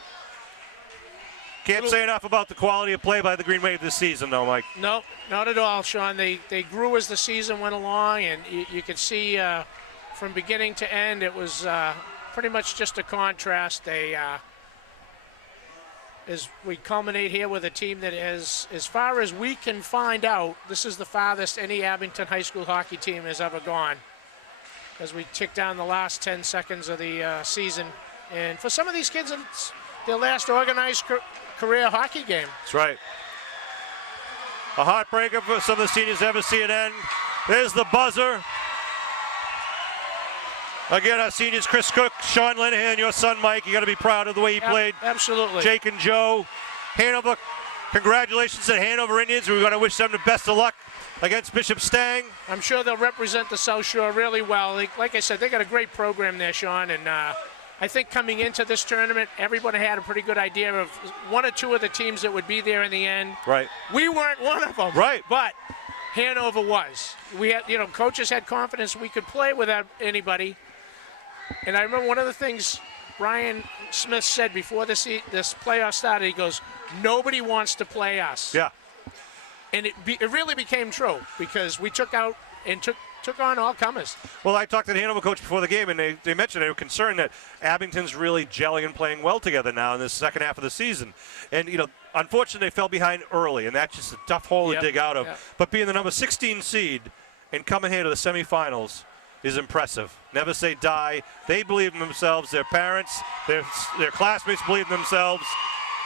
Can't say enough about the quality of play by the Green Wave this season, though, Mike. No, not at all, Sean. They grew as the season went along, and you could see from beginning to end, it was pretty much just a contrast. They, as we culminate here with a team that is, as far as we can find out, this is the farthest any Abington high school hockey team has ever gone. as we tick down the last 10 seconds of the season. And for some of these kids, it's their last organized career hockey game. That's right. A heartbreaker for some of the seniors ever see it end. There's the buzzer. Again, our seniors, Chris Cook, Sean Linehan, your son Mike, you got to be proud of the way he played. Absolutely. Jake and Joe. Hanover, congratulations to Hanover Indians. We're going to wish them the best of luck against Bishop Stang. I'm sure they'll represent the South Shore really well. Like I said, they got a great program there, Sean, and I think coming into this tournament, everybody had a pretty good idea of one or two of the teams that would be there in the end. Right. We weren't one of them. Right. But Hanover was. We had, coaches had confidence we could play without anybody. And I remember one of the things Brian Smith said before this playoff started, he goes, nobody wants to play us. Yeah. And it really became true because we took out and took on all comers. Well, I talked to the Hanover coach before the game, and they mentioned they were concerned that Abington's really gelling and playing well together now in the second half of the season. And, unfortunately, they fell behind early, and that's just a tough hole to dig out of. Yep. But being the number 16 seed and coming here to the semifinals is impressive. Never say die. They believe in themselves. Their parents, their classmates believe in themselves,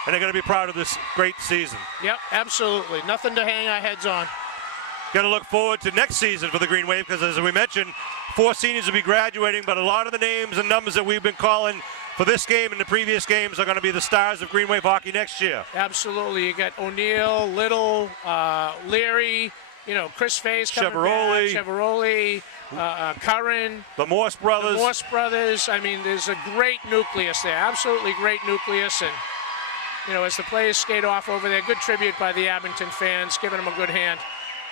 and they're going to be proud of this great season. Yep, absolutely. Nothing to hang our heads on. Got to look forward to next season for the Green Wave because, as we mentioned, 4 seniors will be graduating, but a lot of the names and numbers that we've been calling for this game and the previous games are going to be the stars of Green Wave hockey next year. Absolutely. You got O'Neill, Little, Leary, Chris Faye's coming back, Cheveroli, Curran. The Morse brothers. I mean, there's a great nucleus there, absolutely great nucleus. And, as the players skate off over there, good tribute by the Abington fans, giving them a good hand.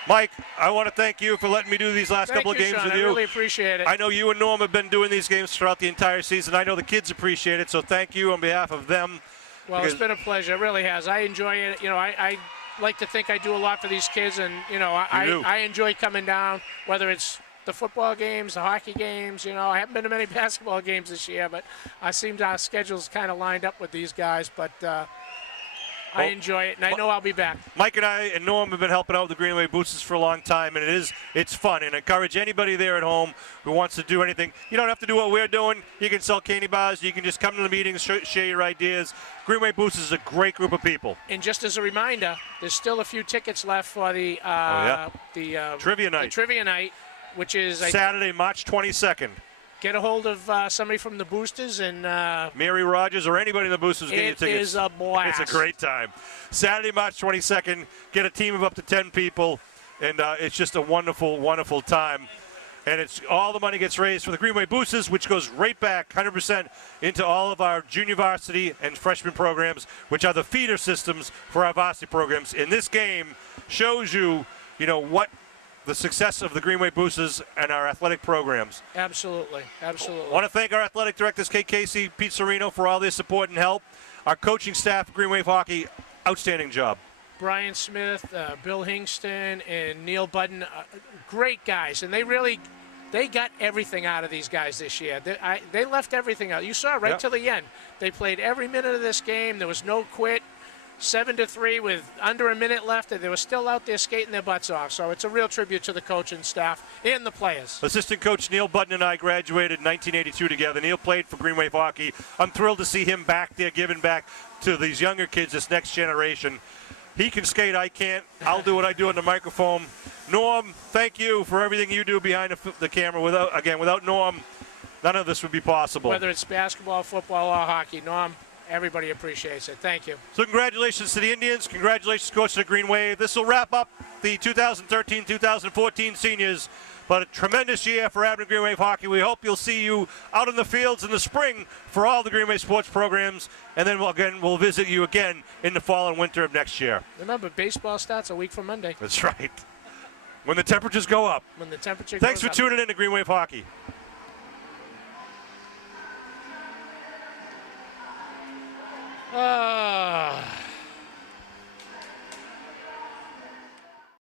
Mike, I want to thank you for letting me do these last couple of games Sean, with you. I really appreciate it. I know you and Norm have been doing these games throughout the entire season. I know the kids appreciate it, so thank you on behalf of them. Well, it's been a pleasure. It really has. I enjoy it. I like to think I do a lot for these kids, and, I enjoy coming down, whether it's the football games, the hockey games. I haven't been to many basketball games this year, but I seem our schedule's kind of lined up with these guys, but I enjoy it, and I know I'll be back. Mike and I and Norm have been helping out with the Green Wave Boosters for a long time, and it's fun. And I encourage anybody there at home who wants to do anything. You don't have to do what we're doing. You can sell candy bars. You can just come to the meetings, share your ideas. Green Wave Boosters is a great group of people. And just as a reminder, there's still a few tickets left for the Trivia Night. The Trivia Night, which is Saturday, March 22nd. Get a hold of somebody from the Boosters and Mary Rogers or anybody in the Boosters get your tickets. It is a blast. It's a great time. Saturday, March 22nd. Get a team of up to 10 people, and it's just a wonderful, wonderful time. And it's all the money gets raised for the Green Wave Boosters, which goes right back 100% into all of our junior varsity and freshman programs, which are the feeder systems for our varsity programs. And this game shows you, what the success of the Green Wave Boosters and our athletic programs. Absolutely. I want to thank our athletic directors, Kate Casey, Pete Serino, for all their support and help. Our coaching staff, Green Wave Hockey, outstanding job. Brian Smith, Bill Hingston, and Neil Budden, great guys, and they got everything out of these guys this year. They left everything out. You saw right to the end. They played every minute of this game. There was no quit. 7-3 with under a minute left, and they were still out there skating their butts off. So it's a real tribute to the coaching staff and the players. Assistant coach Neil Budden and I graduated in 1982 together. Neil played for Green Wave Hockey. I'm thrilled to see him back there, giving back to these younger kids, this next generation. He can skate, I can't. I'll do what I do on the microphone. Norm, thank you for everything you do behind the camera. Without Norm, none of this would be possible. Whether it's basketball, football, or hockey, Norm, everybody appreciates it. Thank you. So congratulations to the Indians. Congratulations, Coach, to the Green Wave. This will wrap up the 2013-2014 seniors. But a tremendous year for Abington Green Wave Hockey. We hope you'll see you out in the fields in the spring for all the Green Wave sports programs. And then we'll visit you again in the fall and winter of next year. Remember, baseball starts a week from Monday. That's right. When the temperatures go up. When the temperature Thanks goes for up. tuning in to Green Wave Hockey.